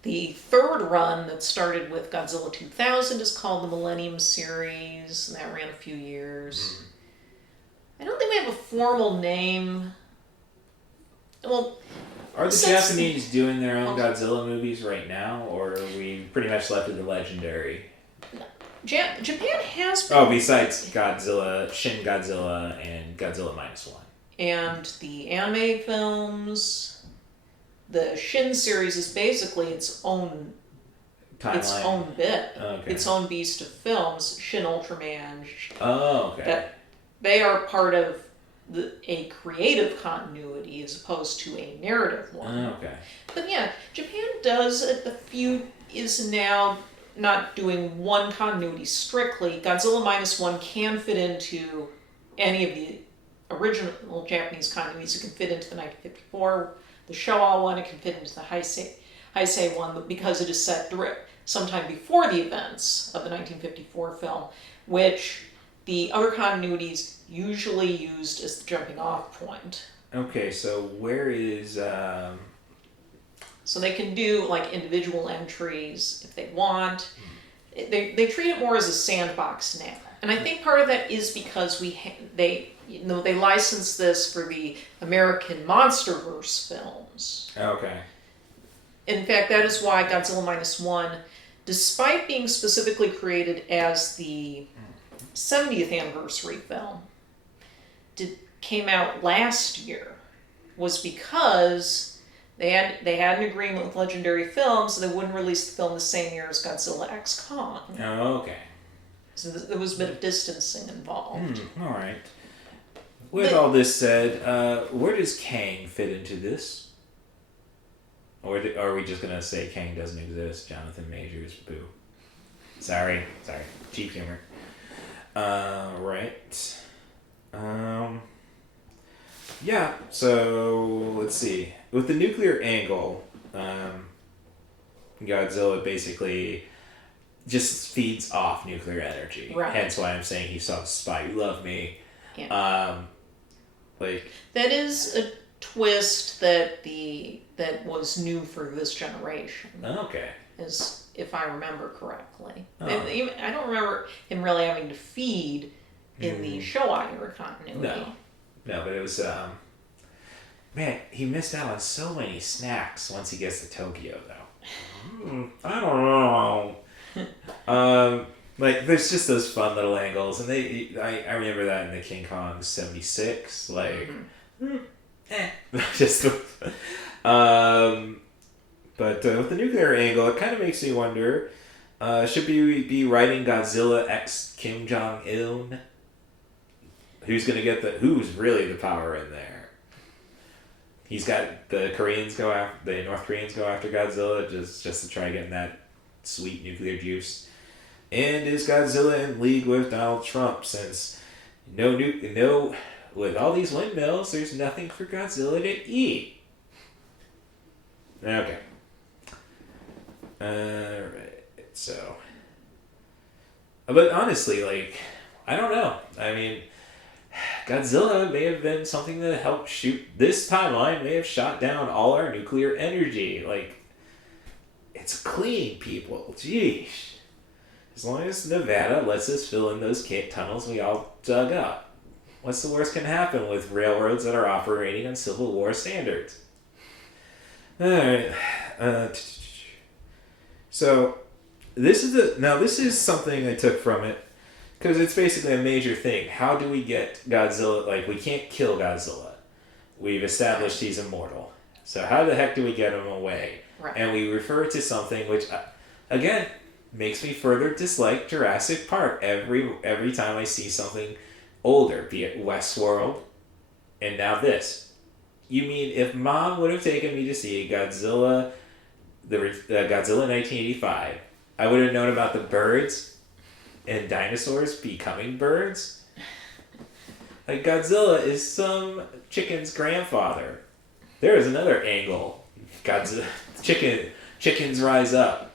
The third run that started with Godzilla 2000 is called the Millennium Series, and that ran a few years. I don't think we have a formal name. Well, are the Japanese doing their own Godzilla movies right now, or are we pretty much left with the legendary? Japan has been... Oh, besides Godzilla, Shin Godzilla, and Godzilla -1. And the anime films, the Shin series is basically its own timeline. Its own bit. Okay. Its own beast of films. Shin Ultraman. Oh, okay. That they are part of a creative continuity as opposed to a narrative one. Okay. But yeah, Japan is now not doing one continuity strictly. Godzilla -1 can fit into any of the original Japanese continuities. It can fit into the 1954, the Showa one. It can fit into the Heisei one, but because it is set sometime before the events of the 1954 film, which the other continuities usually used as the jumping off point. Okay, so where is... So they can do like individual entries if they want. They treat it more as a sandbox now, and I think part of that is because they license this for the American MonsterVerse films. Okay. In fact, that is why Godzilla -1, despite being specifically created as the 70th anniversary film, came out last year, was because they had an agreement with Legendary Films, so they wouldn't release the film the same year as Godzilla X Kong. Oh, okay. So there was a bit of distancing involved. All right. With all this said, where does Kang fit into this? Or are we just going to say Kang doesn't exist? Jonathan Majors, boo. Sorry. Cheap humor. Right. Yeah, so let's see. With the nuclear angle, Godzilla basically just feeds off nuclear energy. Right. Hence why I'm saying he saw Spy You Love Me. Yeah. That is a twist that was new for this generation. Okay. If I remember correctly. Oh. I don't remember him really having to feed in the Showa era continuity. No, but it was, man, he missed out on so many snacks once he gets to Tokyo, though. I don't know. There's just those fun little angles, and I remember that in the King Kong 76, But with the nuclear angle, it kind of makes me wonder, should we be writing Godzilla x Kim Jong-un? Who's really the power in there? He's got the North Koreans go after Godzilla just to try getting that sweet nuclear juice. And is Godzilla in league with Donald Trump, since with all these windmills, there's nothing for Godzilla to eat. Okay. Alright, so. But honestly, I don't know. I mean, Godzilla may have been something that helped this timeline may have shot down all our nuclear energy. It's clean, people. Jeez. As long as Nevada lets us fill in those tunnels we all dug up. What's the worst can happen with railroads that are operating on Civil War standards? Alright. So, this is something I took from it, because it's basically a major thing. How do we get Godzilla? We can't kill Godzilla. We've established he's immortal. So how the heck do we get him away? Right. And we refer to something which, again, makes me further dislike Jurassic Park every time I see something older, be it Westworld, and now this. You mean if Mom would have taken me to see Godzilla, Godzilla 1985, I would have known about the birds and dinosaurs becoming birds? Godzilla is some chicken's grandfather. There is another angle. Godzilla, chickens rise up.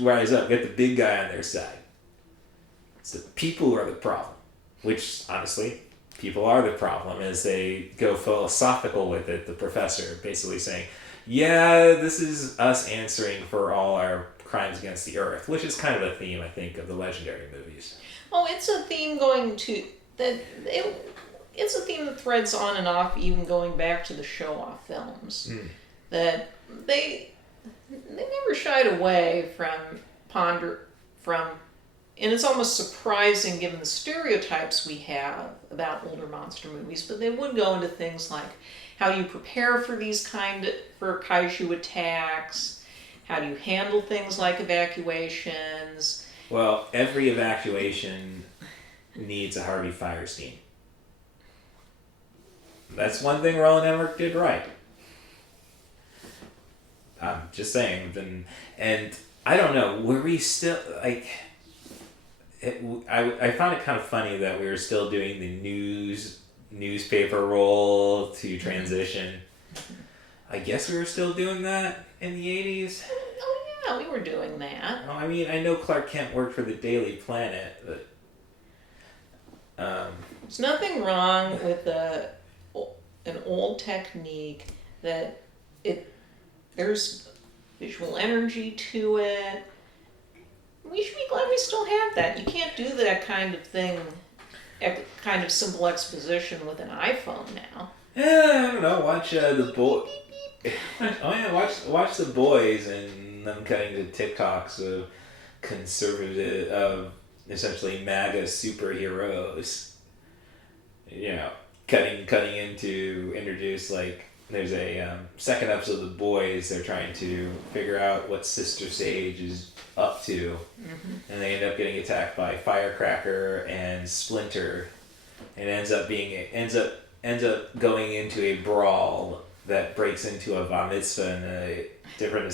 Rise up, get the big guy on their side. It's the people who are the problem. Which, honestly, people are the problem as they go philosophical with it. The professor basically saying, yeah, this is us answering for all our crimes against the earth, which is kind of a theme, I think, of the Legendary movies. Oh, it's a theme it's a theme that threads on and off, even going back to the show-off films. That they never shied away from, and it's almost surprising given the stereotypes we have about older monster movies, but they would go into things like how you prepare for for kaiju attacks, how do you handle things like evacuations. Well, every evacuation needs a Harvey Firestein. That's one thing Roland Emmerich did right. I'm just saying. And I don't know, were we still, I found it kind of funny that we were still doing the newspaper role to transition. I guess we were still doing that in the 80s. Oh yeah, we were doing that. I mean, I know Clark Kent worked for the Daily Planet, but there's nothing wrong with an old technique that there's visual energy to it. We should be glad we still have that. You can't do that kind of thing, kind of simple exposition with an iPhone now. Yeah, I don't know. Watch the boy. Oh yeah, watch the boys and them cutting to TikToks of conservative, essentially MAGA superheroes. Cutting into introduce there's a second episode of the boys. They're trying to figure out what Sister Sage is up to, and they end up getting attacked by Firecracker and Splinter, and ends up going into a brawl that breaks into a bar mitzvah in a different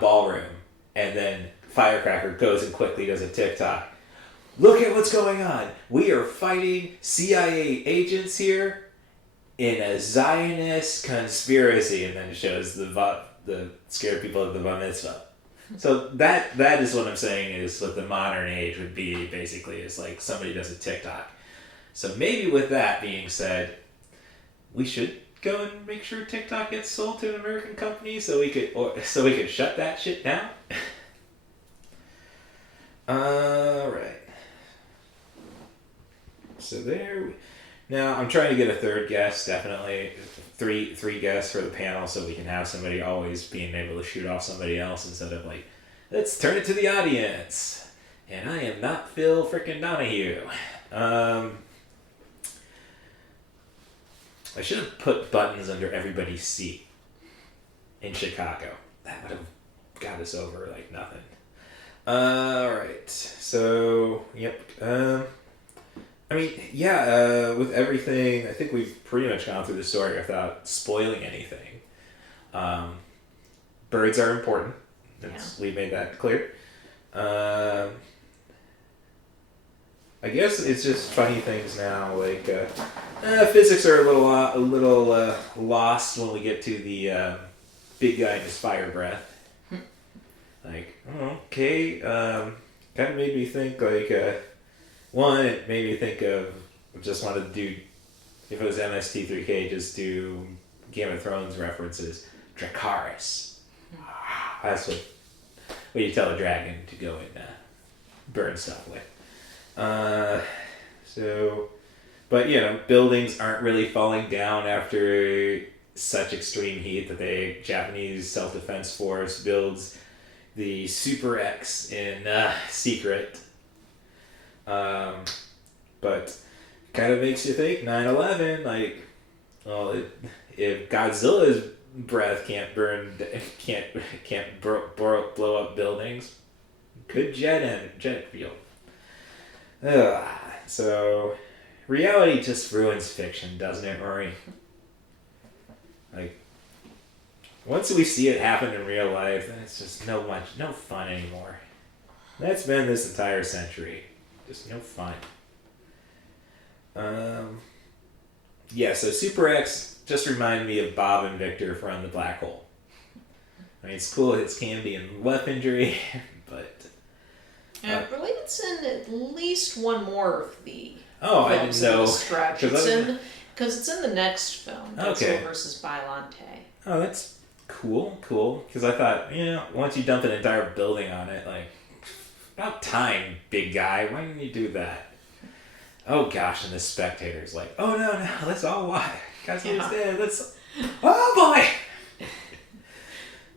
ballroom, and then Firecracker goes and quickly does a TikTok. Look at what's going on. We are fighting CIA agents here in a Zionist conspiracy, and then shows the scared people of the bar mitzvah. So that is what I'm saying is what the modern age would be, basically, is somebody does a TikTok. So maybe with that being said, we should go and make sure TikTok gets sold to an American company so we could shut that shit down. All right. So now I'm trying to get a third guest, definitely three guests for the panel, so we can have somebody always being able to shoot off somebody else instead of let's turn it to the audience. And I am not Phil frickin' Donahue. I should have put buttons under everybody's seat. in Chicago. That would have got us over like nothing. Alright, so, yep. With everything, I think we've pretty much gone through the story without spoiling anything. Birds are important. We made that clear. I guess it's just funny things now, like physics are a little lost when we get to the big guy and his fire breath. Like, okay, kind of made me think like one. It made me think of just wanted to do, if it was MST3K, just do Game of Thrones references. Dracarys. That's what you tell a dragon to go and burn stuff with. But buildings aren't really falling down after such extreme heat that the Japanese self-defense force builds the Super X in secret. But kind of makes you think 9/11, like, well, if Godzilla's breath can't blow up buildings, could jet fuel. So reality just ruins fiction, doesn't it, Rory? Like, once we see it happen in real life, then it's just no fun anymore. That's been this entire century. Just no fun. So Super X just reminded me of Bob and Victor from The Black Hole. I mean, it's cool, it's candy and weaponry, but... I believe it's in at least one more of the I didn't know. Stretch. Because it's in the next film, Godzilla vs. Biollante. Oh, that's cool. Because I thought, once you dump an entire building on it, like, about time, big guy. Why didn't you do that? Oh gosh, and the spectators like, oh no, let's all watch. Godzilla's dead. Oh boy.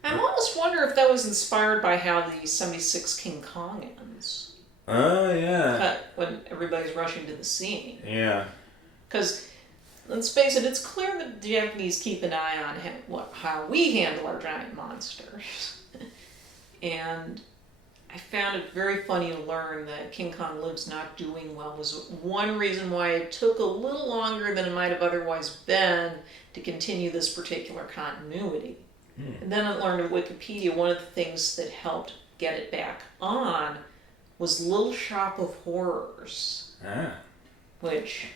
I almost wonder if that was inspired by how the 76 King Kong ends. Oh yeah. Cut when everybody's rushing to the scene. Yeah. Because let's face it, it's clear that the Japanese keep an eye on how we handle our giant monsters. And I found it very funny to learn that King Kong Lives Not Doing Well was one reason why it took a little longer than it might have otherwise been to continue this particular continuity. And then I learned at Wikipedia one of the things that helped get it back on was Little Shop of Horrors. Which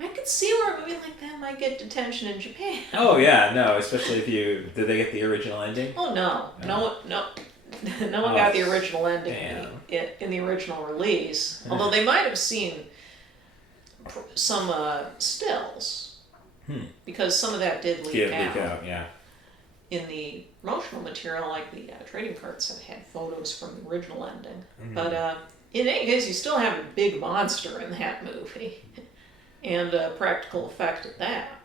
I could see where a movie like that might get attention in Japan. Oh yeah, no, especially if did they get the original ending? Oh no. No one got the original ending in the original release. Although they might have seen some stills. Because some of that did leak out. Yeah. In the promotional material, like the trading cards that had photos from the original ending. But in any case, you still have a big monster in that movie. And a practical effect at that.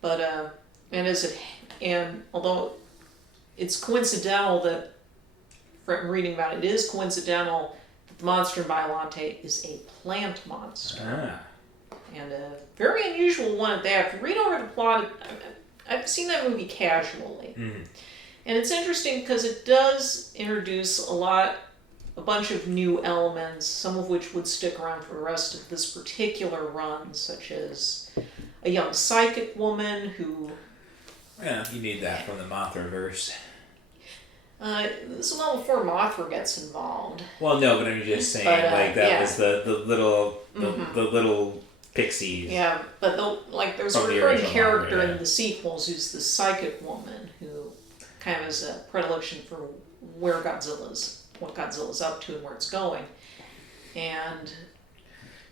But, and although it's coincidental that, from reading about it, it is coincidental that the monster in Biollante is a plant monster. And a very unusual one at that. If you read over the plot, I've seen that movie casually. And it's interesting because it does introduce a bunch of new elements, some of which would stick around for the rest of this particular run, such as a young psychic woman who... Yeah, you need that from the Mothraverse. This is well before Mothra gets involved. Well, no, but I'm just saying, was the little pixies. Yeah, but there's a recurring character in the sequels who's the psychic woman who kind of has a predilection for what Godzilla's up to and where it's going. And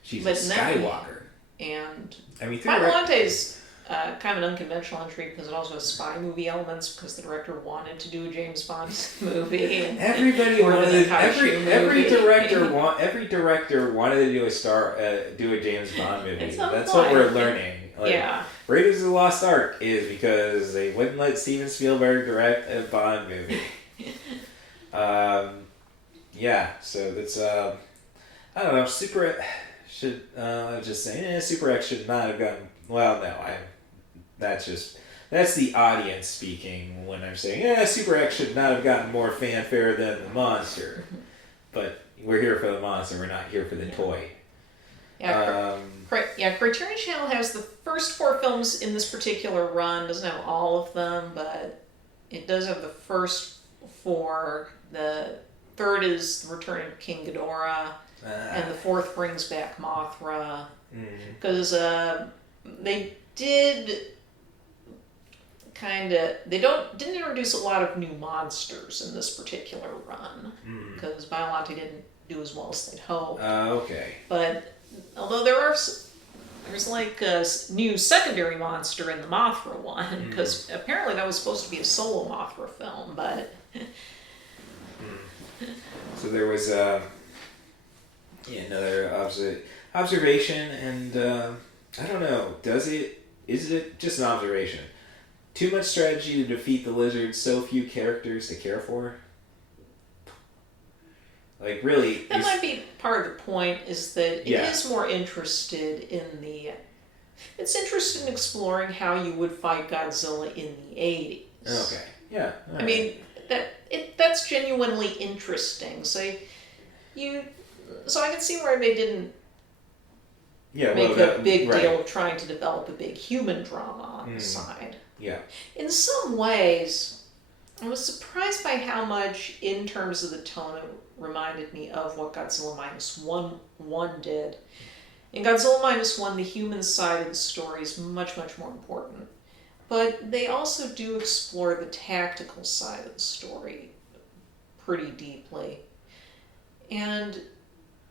she's a Skywalker. And I mean, Biolante's kind of an unconventional entry because it also has spy movie elements because the director wanted to do a James Bond movie. And everybody wanted every director wanted to do a James Bond movie. That's what we're learning. Raiders of the Lost Ark is because they wouldn't let Steven Spielberg direct a Bond movie. So that's I don't know. Super X should not have gone. Well, no, that's That's the audience speaking when I'm saying, yeah, Super X should not have gotten more fanfare than the monster. But we're here for the monster, we're not here for the toy. Yeah, Criterion Channel has the first 4 films in this particular run. Doesn't have all of them, but it does have the first 4. The third is The Return of King Ghidorah, and the 4th brings back Mothra. Because they did didn't introduce a lot of new monsters in this particular run, because Biollante didn't do as well as they'd hoped. Okay. But although there's like a new secondary monster in the Mothra one, because apparently that was supposed to be a solo Mothra film, but so there was another observation, and I don't know, is it just an observation? Too much strategy to defeat the lizard, so few characters to care for? Like, really... That might be part of the point, is that it is more interested in it's interested in exploring how you would fight Godzilla in the 80s. Okay, yeah. I mean, that's genuinely interesting. So I can see why they didn't make a big deal of trying to develop a big human drama on the side. Yeah. In some ways, I was surprised by how much, in terms of the tone, it reminded me of what Godzilla Minus One did. In Godzilla Minus One, the human side of the story is much, much more important. But they also do explore the tactical side of the story pretty deeply. And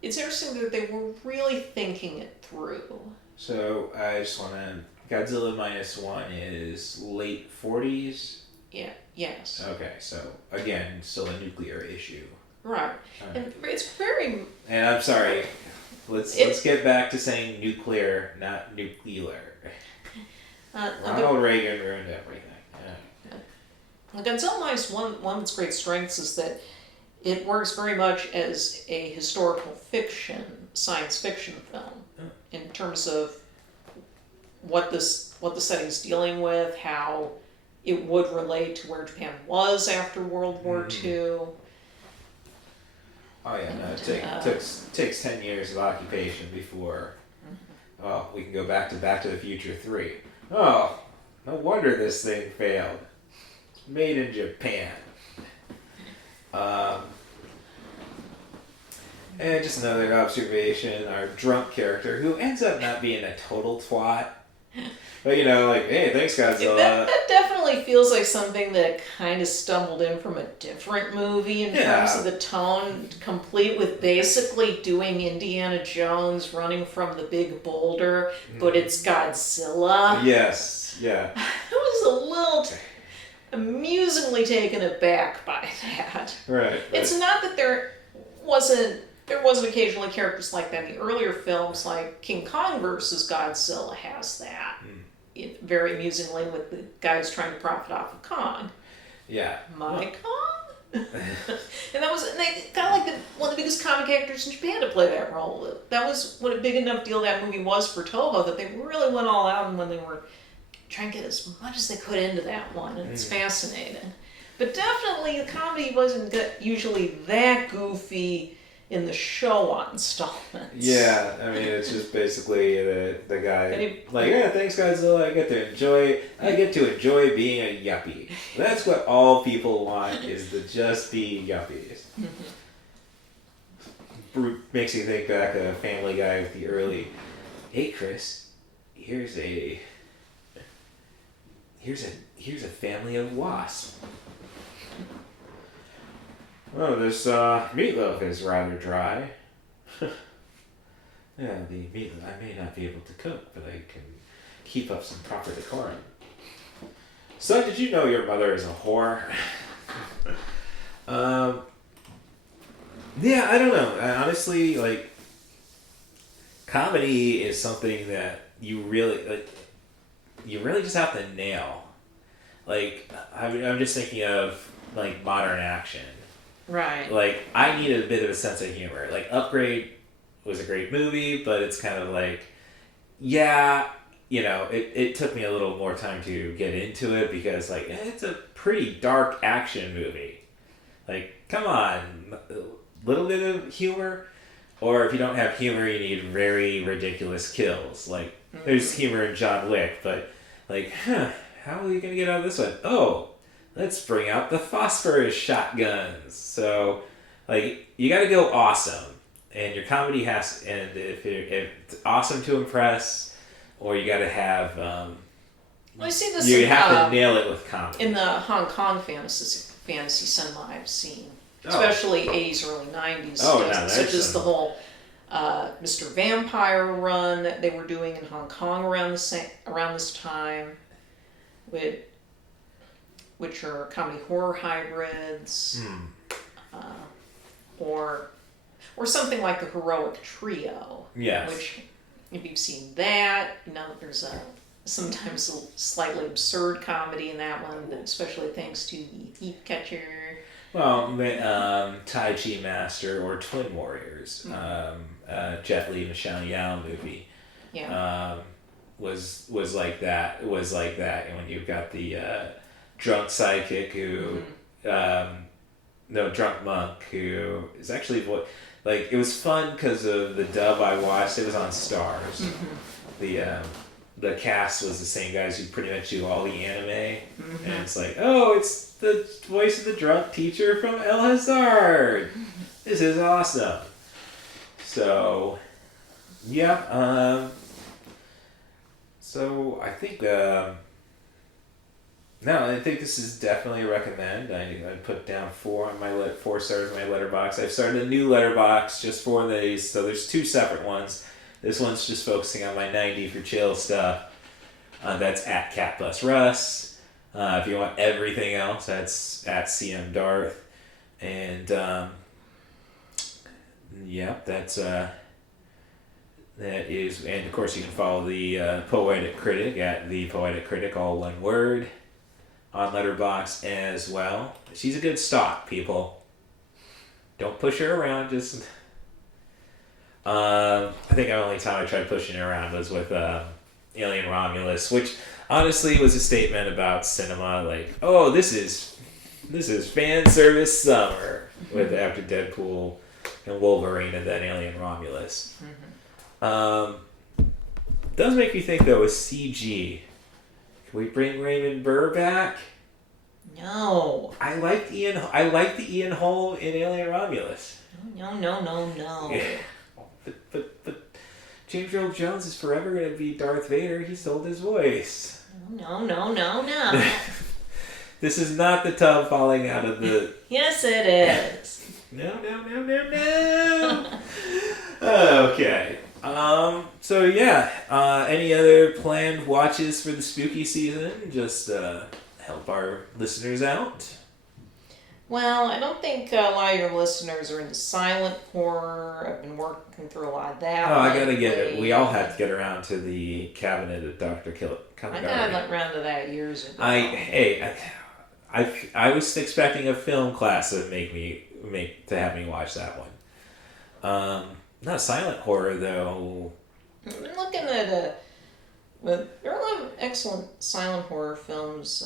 it's interesting that they were really thinking it through. So, I just want to... Godzilla Minus One is late 40s? Yeah, yes. Okay, so, again, still a nuclear issue. Right. And it's very... And I'm sorry, let's get back to saying nuclear, not nuclear. Ronald Reagan ruined everything. Yeah. Godzilla Minus One of its great strengths is that it works very much as a historical fiction, science fiction film, in terms of what the setting's dealing with, how it would relate to where Japan was after World War II. Oh yeah, no, it takes 10 years of occupation before we can go back to the Future 3. Oh, no wonder this thing failed. It's made in Japan. And just another observation, our drunk character, who ends up not being a total twat. But, hey, thanks, Godzilla. That definitely feels like something that kind of stumbled in from a different movie in terms of the tone, complete with basically doing Indiana Jones running from the big boulder, but it's Godzilla. Yes, yeah. I was a little amusingly taken aback by that. Right. It's not that there wasn't occasionally characters like that in the earlier films, like King Kong versus Godzilla has that. Very amusingly, with the guys trying to profit off of Kong. Yeah. Kong? And that was kind of like one of the biggest comic actors in Japan to play that role. That was what a big enough deal that movie was for Toho, that they really went all out when they were trying to get as much as they could into that one, and it's fascinating. But definitely the comedy wasn't usually that goofy in the Showa installments. Yeah, I mean, it's just basically the guy, thanks Godzilla, I get to enjoy being a yuppie. That's what all people want, is to just be yuppies. Makes you think back of Family Guy with the early, hey Chris, here's a family of wasps. Oh, this meatloaf is rather dry. Yeah, the meatloaf, I may not be able to cook, but I can keep up some proper decorum. Son, did you know your mother is a whore? Yeah, I don't know. Honestly, comedy is something that you really just have to nail. I'm just thinking of, modern action. Right. I need a bit of a sense of humor. Upgrade was a great movie, but it's kind of it took me a little more time to get into it because, like, it's a pretty dark action movie. Like, come on, a little bit of humor, or if you don't have humor, you need very ridiculous kills. Like, there's humor in John Wick, but, like, how are you gonna get out of this one? Oh, let's bring out the phosphorus shotguns. So, like, you gotta go awesome, and your comedy has, and if it's awesome to impress. Or you got to have. Well, I see this. You have to nail it with comedy. In the Hong Kong fantasy cinema I've seen, especially 80s, early 90s stuff, such as the whole Mr. Vampire run that they were doing in Hong Kong around this time, which are comedy horror hybrids, or something like the Heroic Trio. Yes. Which, if you've seen that, there's sometimes a slightly absurd comedy in that one, but especially thanks to the Thief Catcher. Well, Tai Chi Master or Twin Warriors, Jet Li, Michelle Yeoh movie, was like that. It was like that, and when you've got the drunk psychic who, drunk monk who is actually Like, it was fun because of the dub I watched. It was on Stars. The cast was the same guys who pretty much do all the anime. And it's like, oh, it's the voice of the drunk teacher from El Hazard. This is awesome. So, yeah. So, I think... I think this is definitely a recommend. I put down 4 stars on my letterbox. I've started a new letterbox just for these, so there's 2 separate ones. This one's just focusing on my 90 for chill stuff. That's at Cat Plus Russ. If you want everything else, that's at CM Darth. And that is, and of course you can follow the Poetic Critic at ThePoeticCritic, all one word, on Letterboxd as well. She's a good stalk, people. Don't push her around. Just I think the only time I tried pushing her around was with Alien Romulus, which honestly was a statement about cinema. Like, oh, this is fan service summer with after Deadpool and Wolverine and then Alien Romulus. Does make me think though with CG. Can we bring Raymond Burr back? No. I like the Ian Holm in Alien Romulus. No. Yeah. But James Earl Jones is forever going to be Darth Vader. He stole his voice. No. This is not the tub falling out of the... Yes, it is. No. Okay. So yeah, any other planned watches for the spooky season? Just help our listeners out. Well, I don't think a lot of your listeners are into silent horror. I've been working through a lot of that. Oh, I gotta get it. We all have to get around to the Cabinet of Dr. I got around to that years ago. I was expecting a film class to have me watch that one. Not silent horror though. I've been looking at but there are a lot of excellent silent horror films.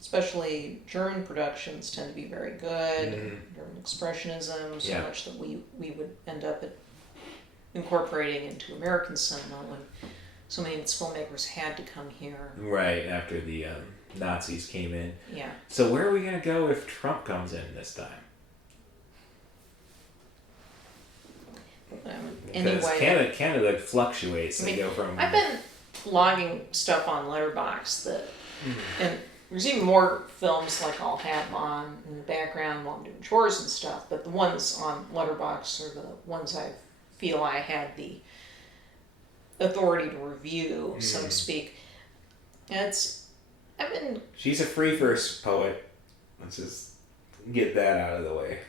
Especially German productions tend to be very good. German expressionism, so much that we would end up incorporating into American cinema when so many of its filmmakers had to come here. Right, after the Nazis came in. Yeah. So where are we going to go if Trump comes in this time? Because anyway, Canada fluctuates. They go from... I've been logging stuff on Letterboxd and there's even more films like I'll have on in the background while I'm doing chores and stuff, but the ones on Letterboxd are the ones I feel I had the authority to review, so to speak. She's a free verse poet. Let's just get that out of the way.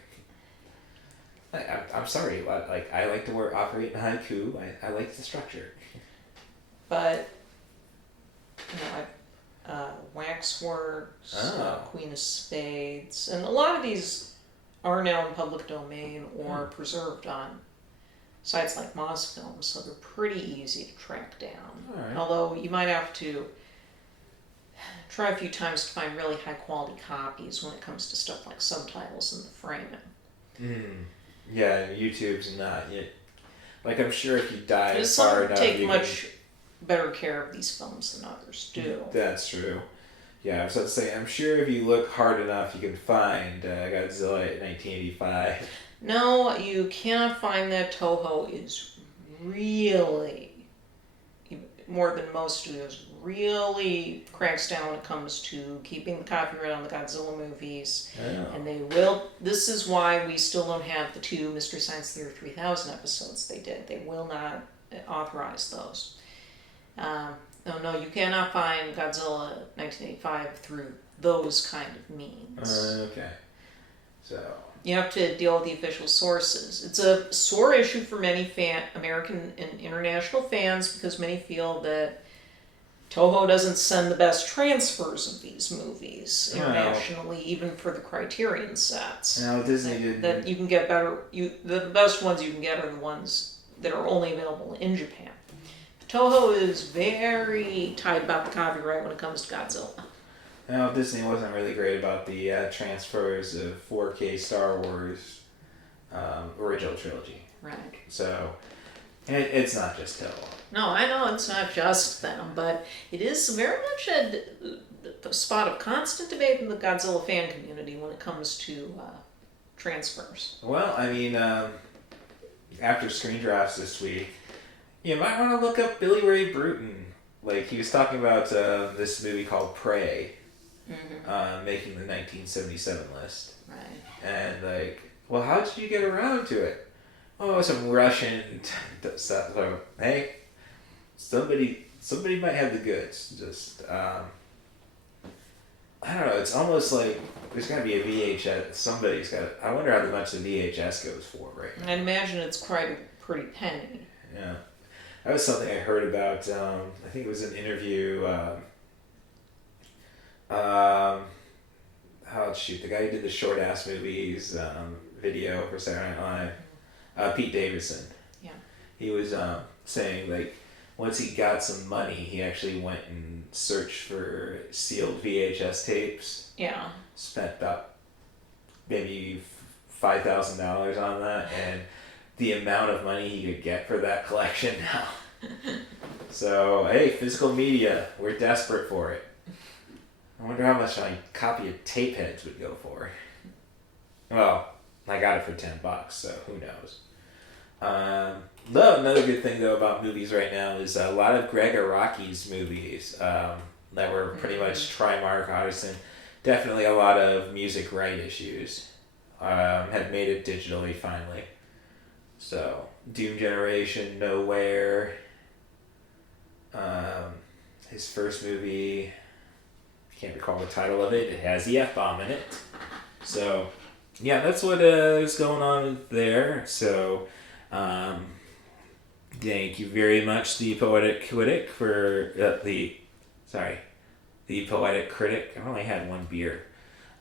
I'm sorry, I like to operate in haiku. I like the structure. But, Waxworks, Queen of Spades, and a lot of these are now in public domain or preserved on sites like Mosfilm, so they're pretty easy to track down. All right. Although you might have to try a few times to find really high quality copies when it comes to stuff like subtitles and the framing. Yeah, YouTube's not yet. Like, I'm sure if you dive Because far some enough, take you much better care of these films than others do. That's true. Yeah, I was about to say, I'm sure if you look hard enough, you can find Godzilla at 1985. No, you cannot find that. Toho is really, more than most studios, really cracks down when it comes to keeping the copyright on the Godzilla movies. Oh. And they will. This is why we still don't have the 2 Mystery Science Theater 3000 episodes they did. They will not authorize those. No, you cannot find Godzilla 1985 through those kind of means. Okay. So. You have to deal with the official sources. It's a sore issue for many American and international fans because many feel that Toho doesn't send the best transfers of these movies internationally, even for the Criterion sets. No, Disney didn't. That you can get better. The best ones you can get are the ones that are only available in Japan. Toho is very tight about the copyright when it comes to Godzilla. No, Disney wasn't really great about the transfers of 4K Star Wars original trilogy. Right. So, it's not just Toho. No, I know it's not just them, but it is very much a spot of constant debate in the Godzilla fan community when it comes to transfers. Well, I mean, after Screen Drafts this week, you might want to look up Billy Ray Bruton. Like, he was talking about this movie called Prey, making the 1977 list. Right. And, like, well, how did you get around to it? Oh, some Russian stuff. So, hey, somebody might have the goods. Just, I don't know. It's almost like there's got to be a VHS. Somebody's got. I wonder how much the VHS goes for right now. I'd imagine it's quite a pretty penny. Yeah, that was something I heard about. I think it was an interview. Oh shoot, the guy who did the short ass movies video for Saturday Night Live, Pete Davidson. Yeah. He was saying like once he got some money, he actually went and searched for sealed VHS tapes. Yeah. Spent about maybe $5,000 on that, and the amount of money he could get for that collection now. So hey, physical media, we're desperate for it. I wonder how much my copy of Tapeheads would go for. Well, I got it for $10, so who knows. Another good thing though about movies right now is a lot of Greg Araki's movies that were pretty much Trimark, Odyssey. Definitely a lot of music right issues have made it digitally finally. So Doom Generation, Nowhere. His first movie, I can't recall the title of it. It has the F-bomb in it. So yeah, that's what is going on there. So thank you very much, the Poetic Critic, for the Poetic Critic. I've only had one beer.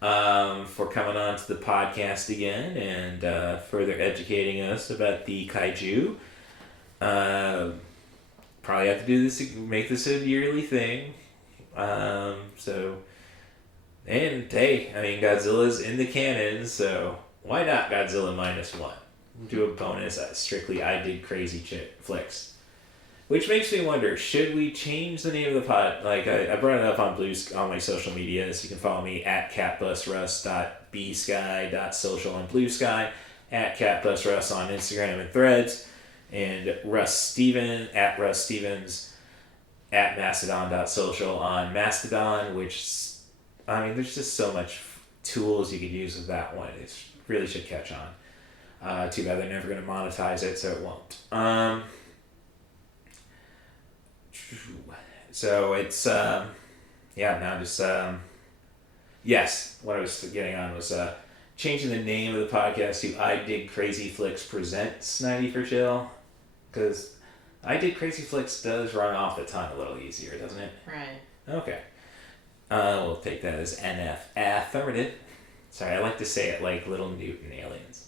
For coming on to the podcast again and further educating us about the kaiju. Probably have to do this, make this a yearly thing. And hey, I mean, Godzilla's in the canon, so why not Godzilla -1? Do a bonus strictly I Did Crazy Flicks. Which makes me wonder, should we change the name of the pod? Like, I brought it up on my social media, so you can follow me at catbusruss.bsky.social on Blue Sky, at catbusruss on Instagram and Threads, and Russ Stevens at Russ Stevens at mastodon.social on Mastodon, which, I mean, there's just so much tools you could use with that one. It really should catch on. Too bad they're never going to monetize it, so it won't. So it's, yes, what I was getting on was changing the name of the podcast to I Did Crazy Flicks Presents 90 for Chill, because I Did Crazy Flicks does run off the tongue a little easier, doesn't it? Right. Okay. We'll take that as NF. Affirmative. Sorry, I like to say it like little Newton aliens.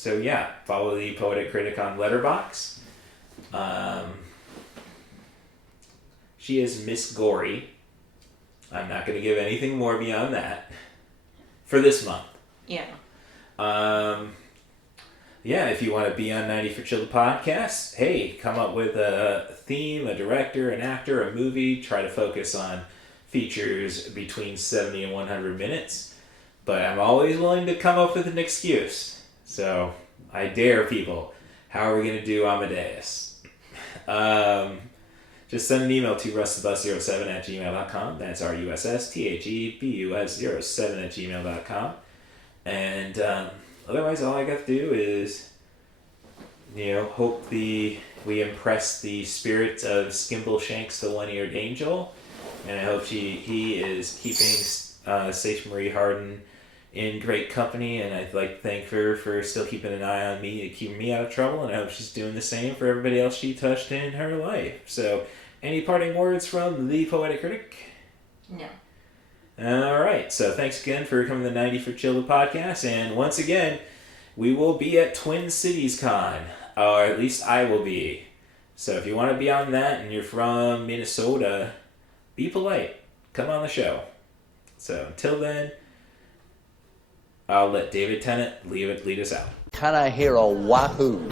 So yeah, follow the Poetic Critic on Letterboxd. She is Miss Gory. I'm not going to give anything more beyond that for this month. Yeah. Yeah, if you want to be on 90 for Chill the podcast, hey, come up with a theme, a director, an actor, a movie. Try to focus on features between 70 and 100 minutes. But I'm always willing to come up with an excuse. So I dare people. How are we going to do Amadeus? Just send an email to russthebus07@gmail.com. That's RUSSTHEBUS07@gmail.com. And otherwise, all I got to do is, hope we impress the spirits of Skimbleshanks, the one-eared angel, and I hope he is keeping Sage Marie Harden in great company, and I'd like to thank her for still keeping an eye on me, keeping me out of trouble, and I hope she's doing the same for everybody else she touched in her life. So, any parting words from the Poetic Critic? No. All right, so thanks again for coming to the 90 for Chill the podcast, and once again, we will be at Twin Cities Con, or at least I will be. So if you want to be on that and you're from Minnesota, be polite. Come on the show. So until then, I'll let David Tennant lead us out. Can I hear a wahoo?